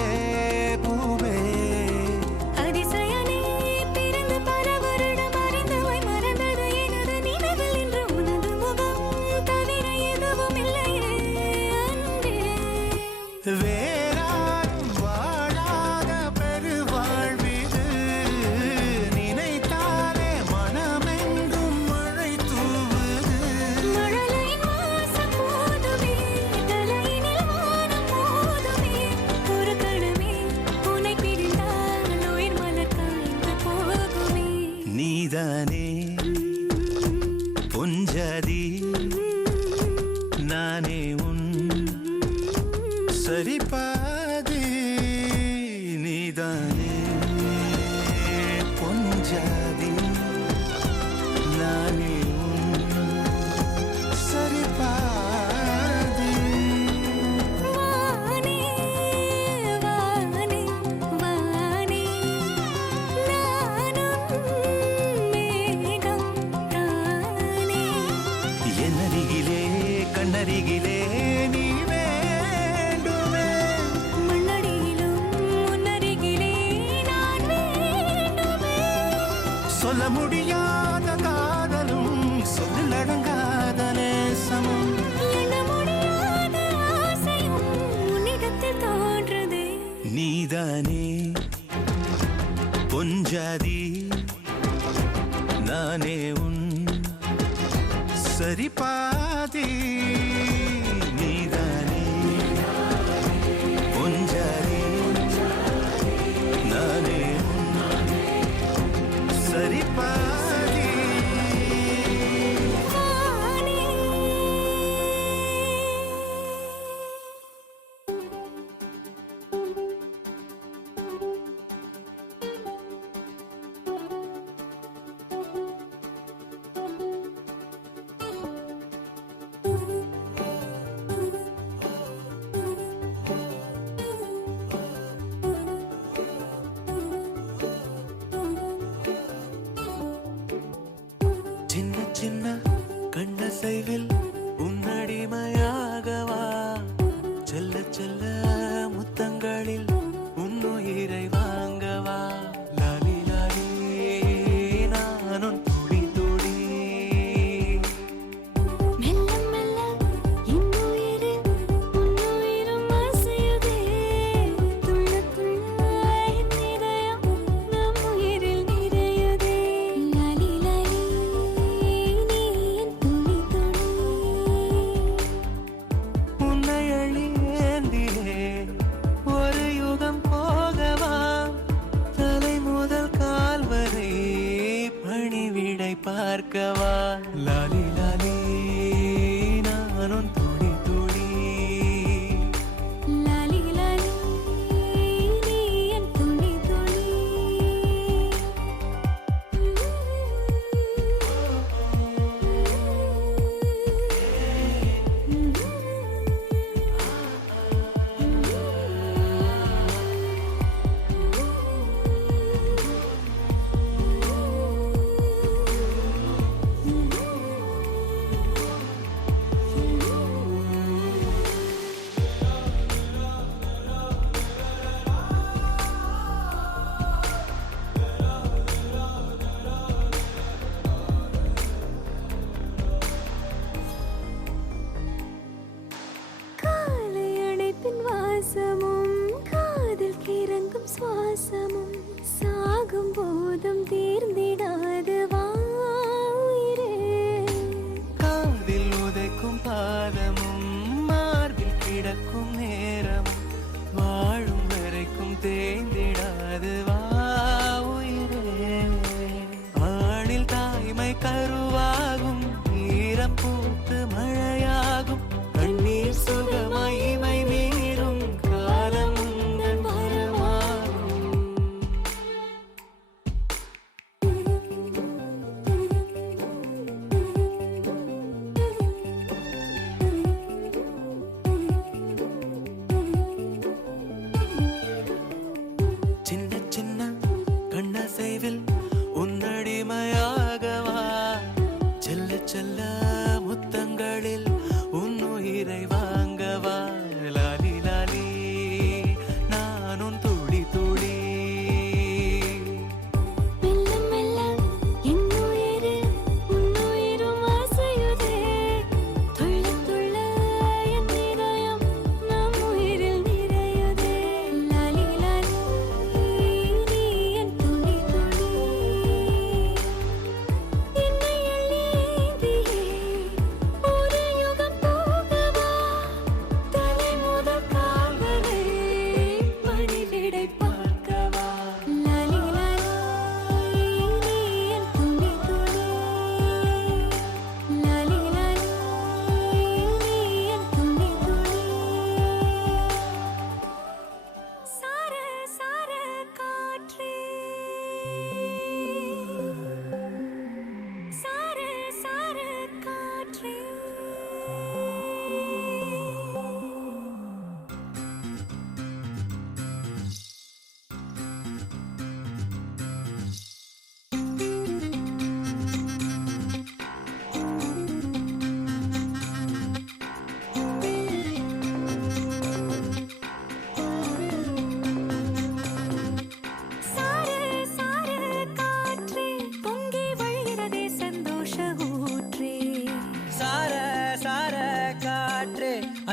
பூவே அதிசயனே பிறந்து பல வருடம் அறிந்தவை மறந்தது எனது நினைவில் இன்று உனது முகம் தவிர எதுவும் இல்லையே அன்பே வேறாரும் வாழாத பெருவாழ்விது நினைத்தாலே மனமெங்கும் மழை தூவுது மழலையின் வாசம் போதுமே தலையினில் வானம் போதுமே ஒரு கணமே உன்னை பிரிந்தால் உயிர் மலர் காய்ந்து போகுமே நீதானே பொஞ்சாதி நானே உன் சரிபாதி நீதானே பொஞ்சாதி நானே உன் சரிபாதி வானே வானே வானே நானும் மேகம் தானே என்னருகிலே கண்ணருகிலே நீ வேண்டுமே மண்ணடியிலும் முன்னருகிலே நான் வேண்டுமே சொல்ல முடியாத காதலும் சொல்லடங்காத நேசமும் எண்ண முடியாத ஆசையும் உன்னிடத்தில் தோன்றுதே நீதானே பொஞ்சாதி நானே உன் சரிபாதி நீதானே பொஞ்சாதி நானே உன் சரிபாதி வானே சின்ன சின்ன கண்ணசைவில் உன்னடிமையாகவா செல்ல செல்ல முத்தங்களில் உன்னுயிரை வாங்கவா லாலி லாலி நானும் துளி துளி மெல்ல மெல்ல இன்னுயிரு உன்னுயிரும் அசையுதே துள்ள துள்ள என் இதயம் நம் உயிரில் நிறையுதே லாலி லாலி நீ என் துளி துளி உன்னை அள்ளி ஏந்தியே ஒரு யுகம் போகவா தலை முதல் கால் வரை பணிவிடை பார்க்கவா லாலி லாலி நானும் துளி துளி லாலி லாலி நீ என் துளி துளி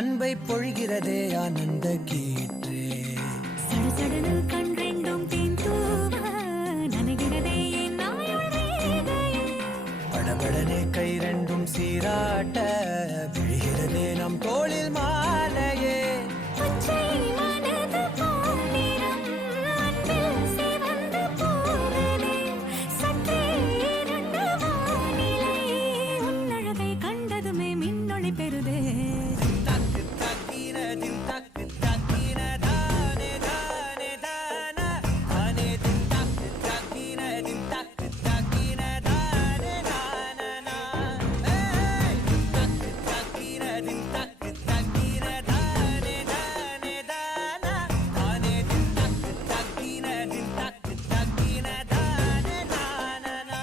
அன்பை பொழிகிறதே ஆனந்த கீற்றே சடுசடுன்னு கண் ரெண்டும் தேன் தூவ நனைகிறதே என் நாயுள் ரேகையே. படபடனே கை ரெண்டும் சீராட்ட விழுகிறதே நம் தோளில் மாலையே பச்சை மனது பொன்னிறம் அன்பில் சிவந்து போகுதே. சற்றே இருண்ட வானிலை உன் அழகை கண்டதுமே மின்னொளி பெறுதே. தக்கு தக்கினதின் தக்கு தக்கின தானே தானே தானா தானே தின் தக்கு தக்கினதின் தக்கு தக்கின தானே நானா தக்கு தக்கினதின் தக்கு தக்கின தானே தானே தானா தானே தின் தக்கு தக்கினதின் தக்கு தக்கின தானே நானா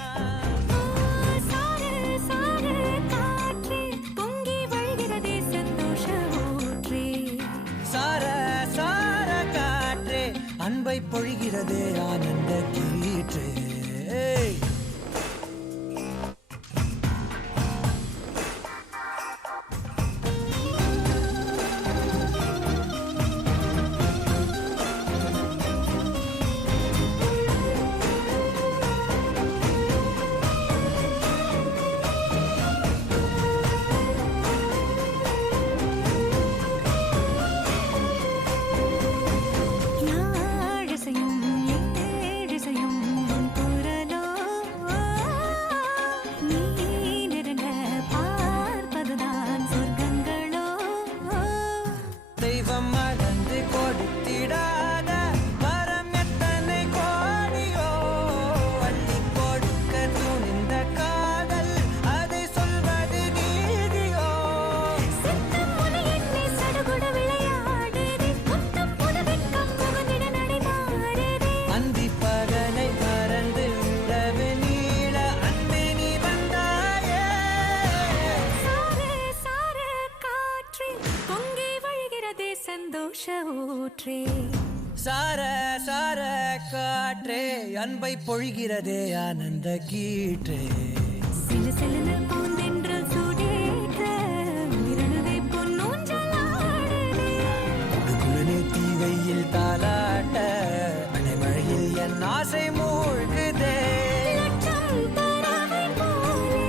சார சார காற்றே பொங்கி வழிகிறதே சந்தோஷ ஊற்றே. சார சார காற்றே அன்பை பொழிகிறதே ஆனந்த கீற்றே யாழிசையும் ஏழிசையும் உன் குரலோ. நீ நெருங்க பார்ப்பதுதான் சொர்க்கங்களோ. தெய்வம் மறந்து கொடுத்திடாத வரம் எத்தனை கோடியோ அள்ளி கொடுக்க துணிந்த காதல் அதை சொல்வது நீதியோ சித்தம் உனை எண்ணி சடுகுட விளையாடுதே. முத்தம் புது வெட்கம் முகந்திட நடை மாறுதே. அந்தி பகலை மறந்து உறவு நீள அன்பே நீ வந்தாயே சார சார காற்றே பொங்கி வழிகிறதே சந்தோஷ ஊற்றே. சார சார காற்றே அன்பை பொழிகிறதே ஆனந்த கீற்றே சிலு சிலுன்னு பூந்தென்றல் சூடேற்ற உயிரணுவே பொன்னூஞ்சலாடுதே. குடுகுடுனே தீவையில் தாலாட்ட அலைமழையில் என் ஆசை மூழ்குதே லட்சம் பறவை போலே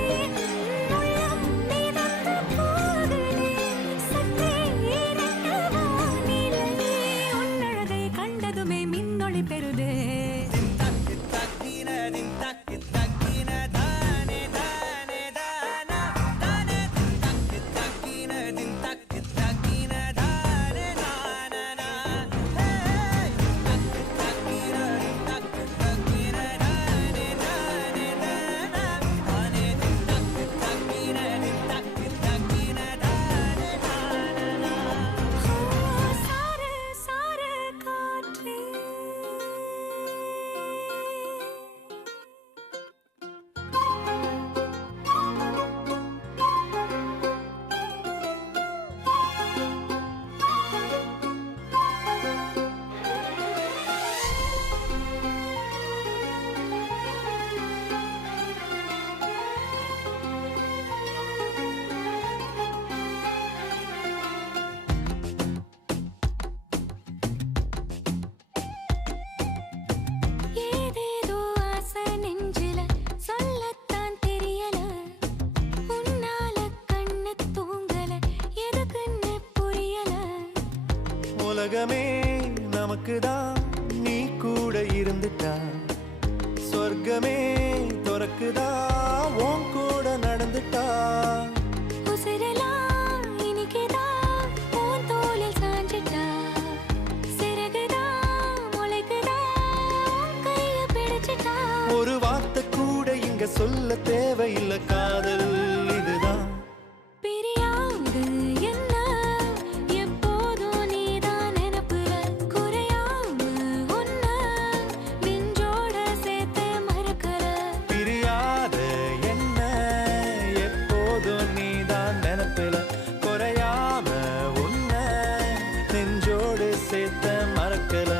உள்ளம் மிதந்து போகுதே. சற்றே இருண்ட வானிலை உன் அழகை கண்டதுமே மின்னொளி பெறுதே. தக்கு தக்கினதின் தக்கு தக்கின தானே தானே தானா தானே தக்கு தக்கினதின் தக்கு தக்கின தானே நானா தக்கு தக்கினதின் தக்கு தக்கின தானே தானே தானா தானே தக்கு தக்கினதின் தக்கு தக்கின தானே நானா சார சார காற்றே. ஏதேதோ ஆசை நெஞ்சில சொல்லத்தான் தெரியல. உன்னால கண்ணு தூங்கல எதுக்குன்னு புரியல. உலகமே நமக்குதான் நீ கூட இருந்துட்டா சொர்க்கமே துறக்குதா உன் கூட நடந்துட்டா உசிரெல்லாம் இனிக்குதான் உன் தோளில் சாஞ்சிட்டா. சிறகுதான் முளைக்குதான் கைய பிடிச்சிட்டா. ஒரு வார்த்தை கூட இங்க சொல்ல தேவையில்லை காதல் இதுதான் பிரியாது என்ன எப்போதும் நீதான் நினப்புல. குறையாம உன்ன நெஞ்சோட சேர்த்து மறக்கல. பிரியாத என்ன எப்போதும் நீதான் நினைப்பில குறையாம உன்னை நெஞ்சோடு சேர்த்த மறக்கல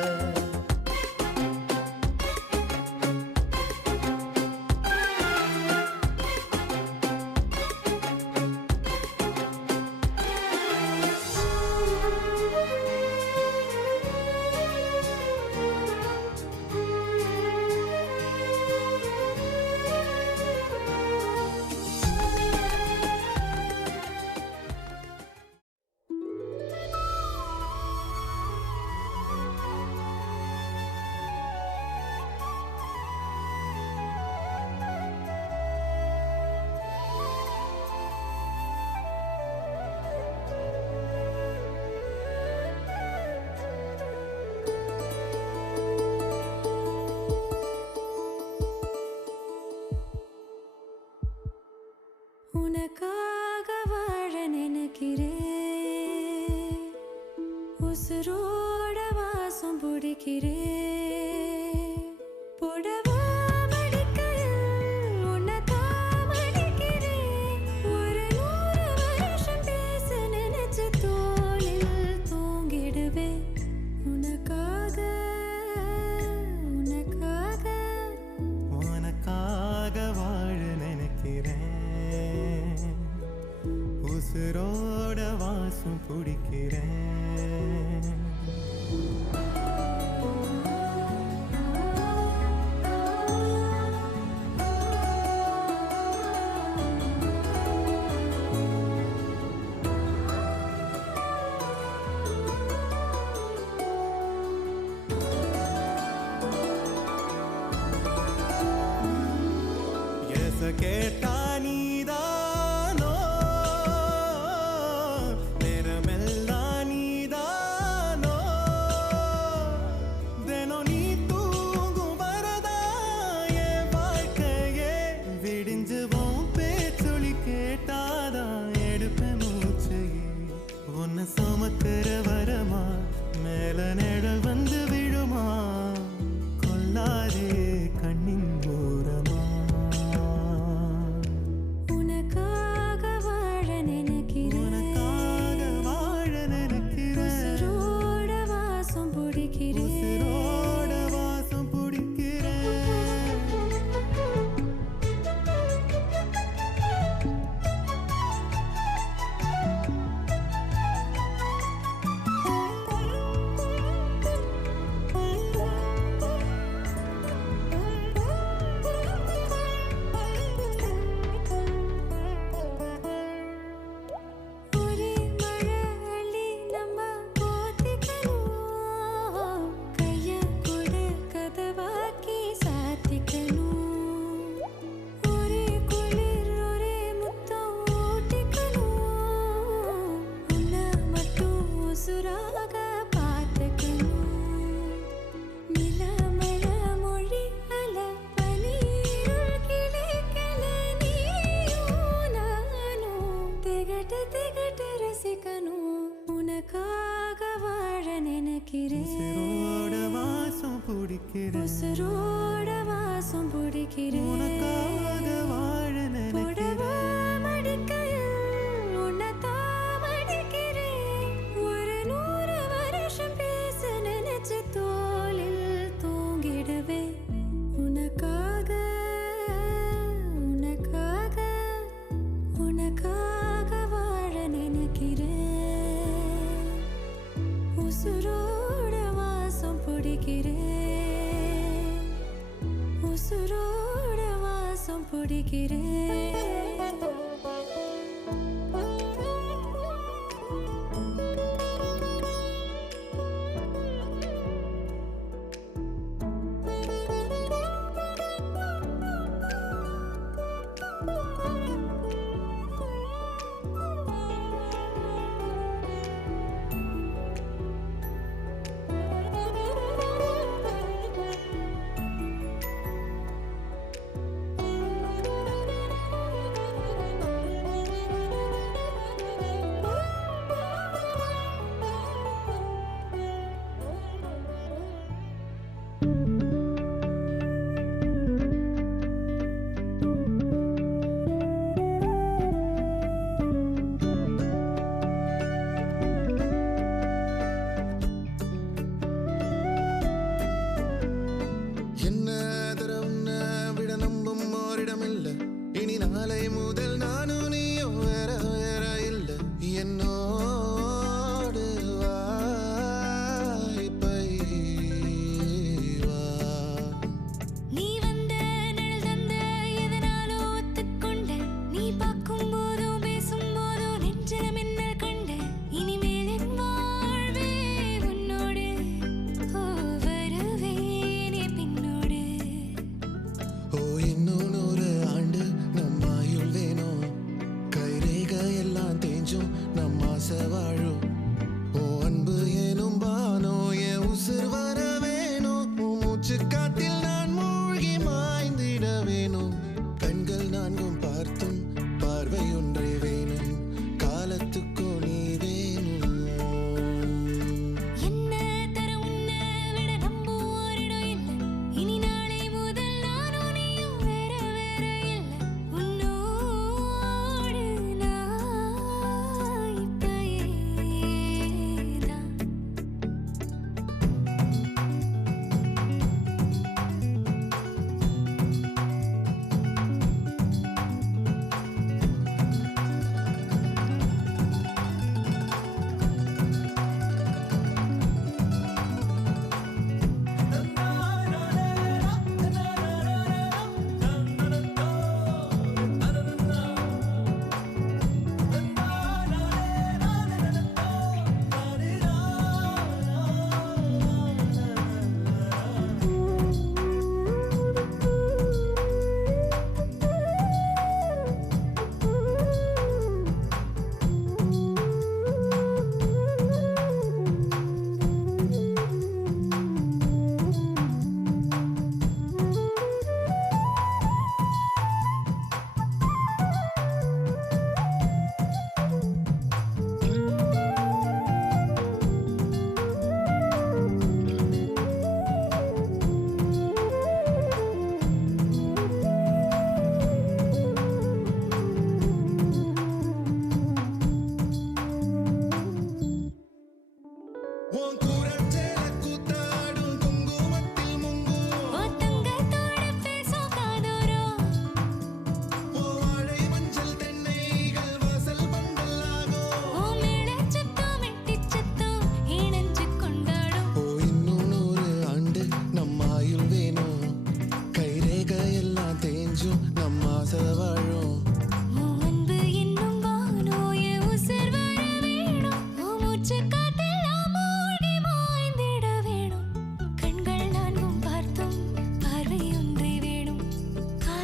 உனக்காக வாழ நினைக்கிறேன் உசுரோட வாசம் பிடிக்கிறேன் புடவா மடிக்கையில் உன்னைத்தான் மடிக்கிறேன் ஒரு 100 வருஷம் பேச நினைச்சு தோளில் தூங்கிடுவேன் உனக்காக உனக்காக உனக்காக வாழ நினைக்கிறேன் உசுரோட வாசம் பிடிக்கிறேன் கேட்டா நீதானோ நேரமெல்லாம் நீதானோ தினம் நீ தூங்கும் வரதா என் வாழ்க்கையே விடிஞ்சுவோம் பேச்சொலி கேட்டாதான் எடுப்பேன் மூச்சையே உன்னை சுமக்கிற வரமா மேல நிழல் வந்து விழுமா கொல்லாதே கண்ணின் ஓரமா உனக்காக வாழ நினைக்கிறேன் உசுரோட வாசம் பிடிக்கிறேன் உசுரோட வாசம் பிடிக்கிறேன் உனக்காக வாழ நினைக்கிறேன் மடிக்கையில் உன்னைத்தான் மடிக்கிறேன் ஒரு 100 வருஷம் பேச நினைச்சு தோளில் தூங்கிடுவேன் உனக்காக உனக்காக உனக்காக வாழ நினைக்கிறேன் உசுரோட வாசம் பிடிக்கிறேன் உசுரோட வாசம் பிடிக்கிறேன் நாளை முதல் நானும் நீயும் வேற வேற இல்ல என்னோடு வாய்ப்பை வா நீ வந்த நிழல் தந்த எதனாலோ ஒத்துக்கொண்ட நீ பார்க்கும் போதும் பேசும் போதும் நெஞ்சில மின்னல் கண்ட இனிமேல் என் வாழ்வே உன்னோடு வருவேனே பின்னோடு ஓ இன்னும் 100 ஆண்டு நம்ம ஆயுள் வேணும் கைரேக எல்லாம் தேஞ்சும் நம்ம ஆசை வாழும் ஓ அன்பு ஏனும் பானோ என் உசுர் வர வேணும் உன் மூச்சு காத்தில் நான் மூழ்கி மாய்ந்திட வேணும் கண்கள் நான்கும் பார்த்தும் பார்வையும்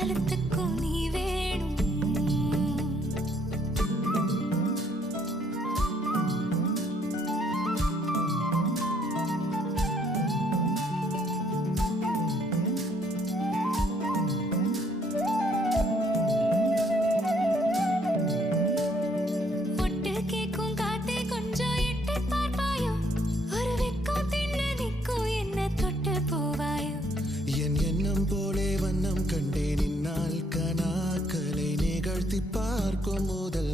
காலத்துக்கும் நீ வேணும். ஒட்டு கேக்கும் காத்தே கொஞ்சம் எட்டி பார்ப்பாயோ, ஒரு வெக்கம் தின்னு நிற்கும் என்ன தொட்டு போவாயோ. என் எண்ணம் போலே வண்ணம் கண்டேன் இந்நாள் கனாக்களை நிகழ்த்தி பார்க்கும் முதல்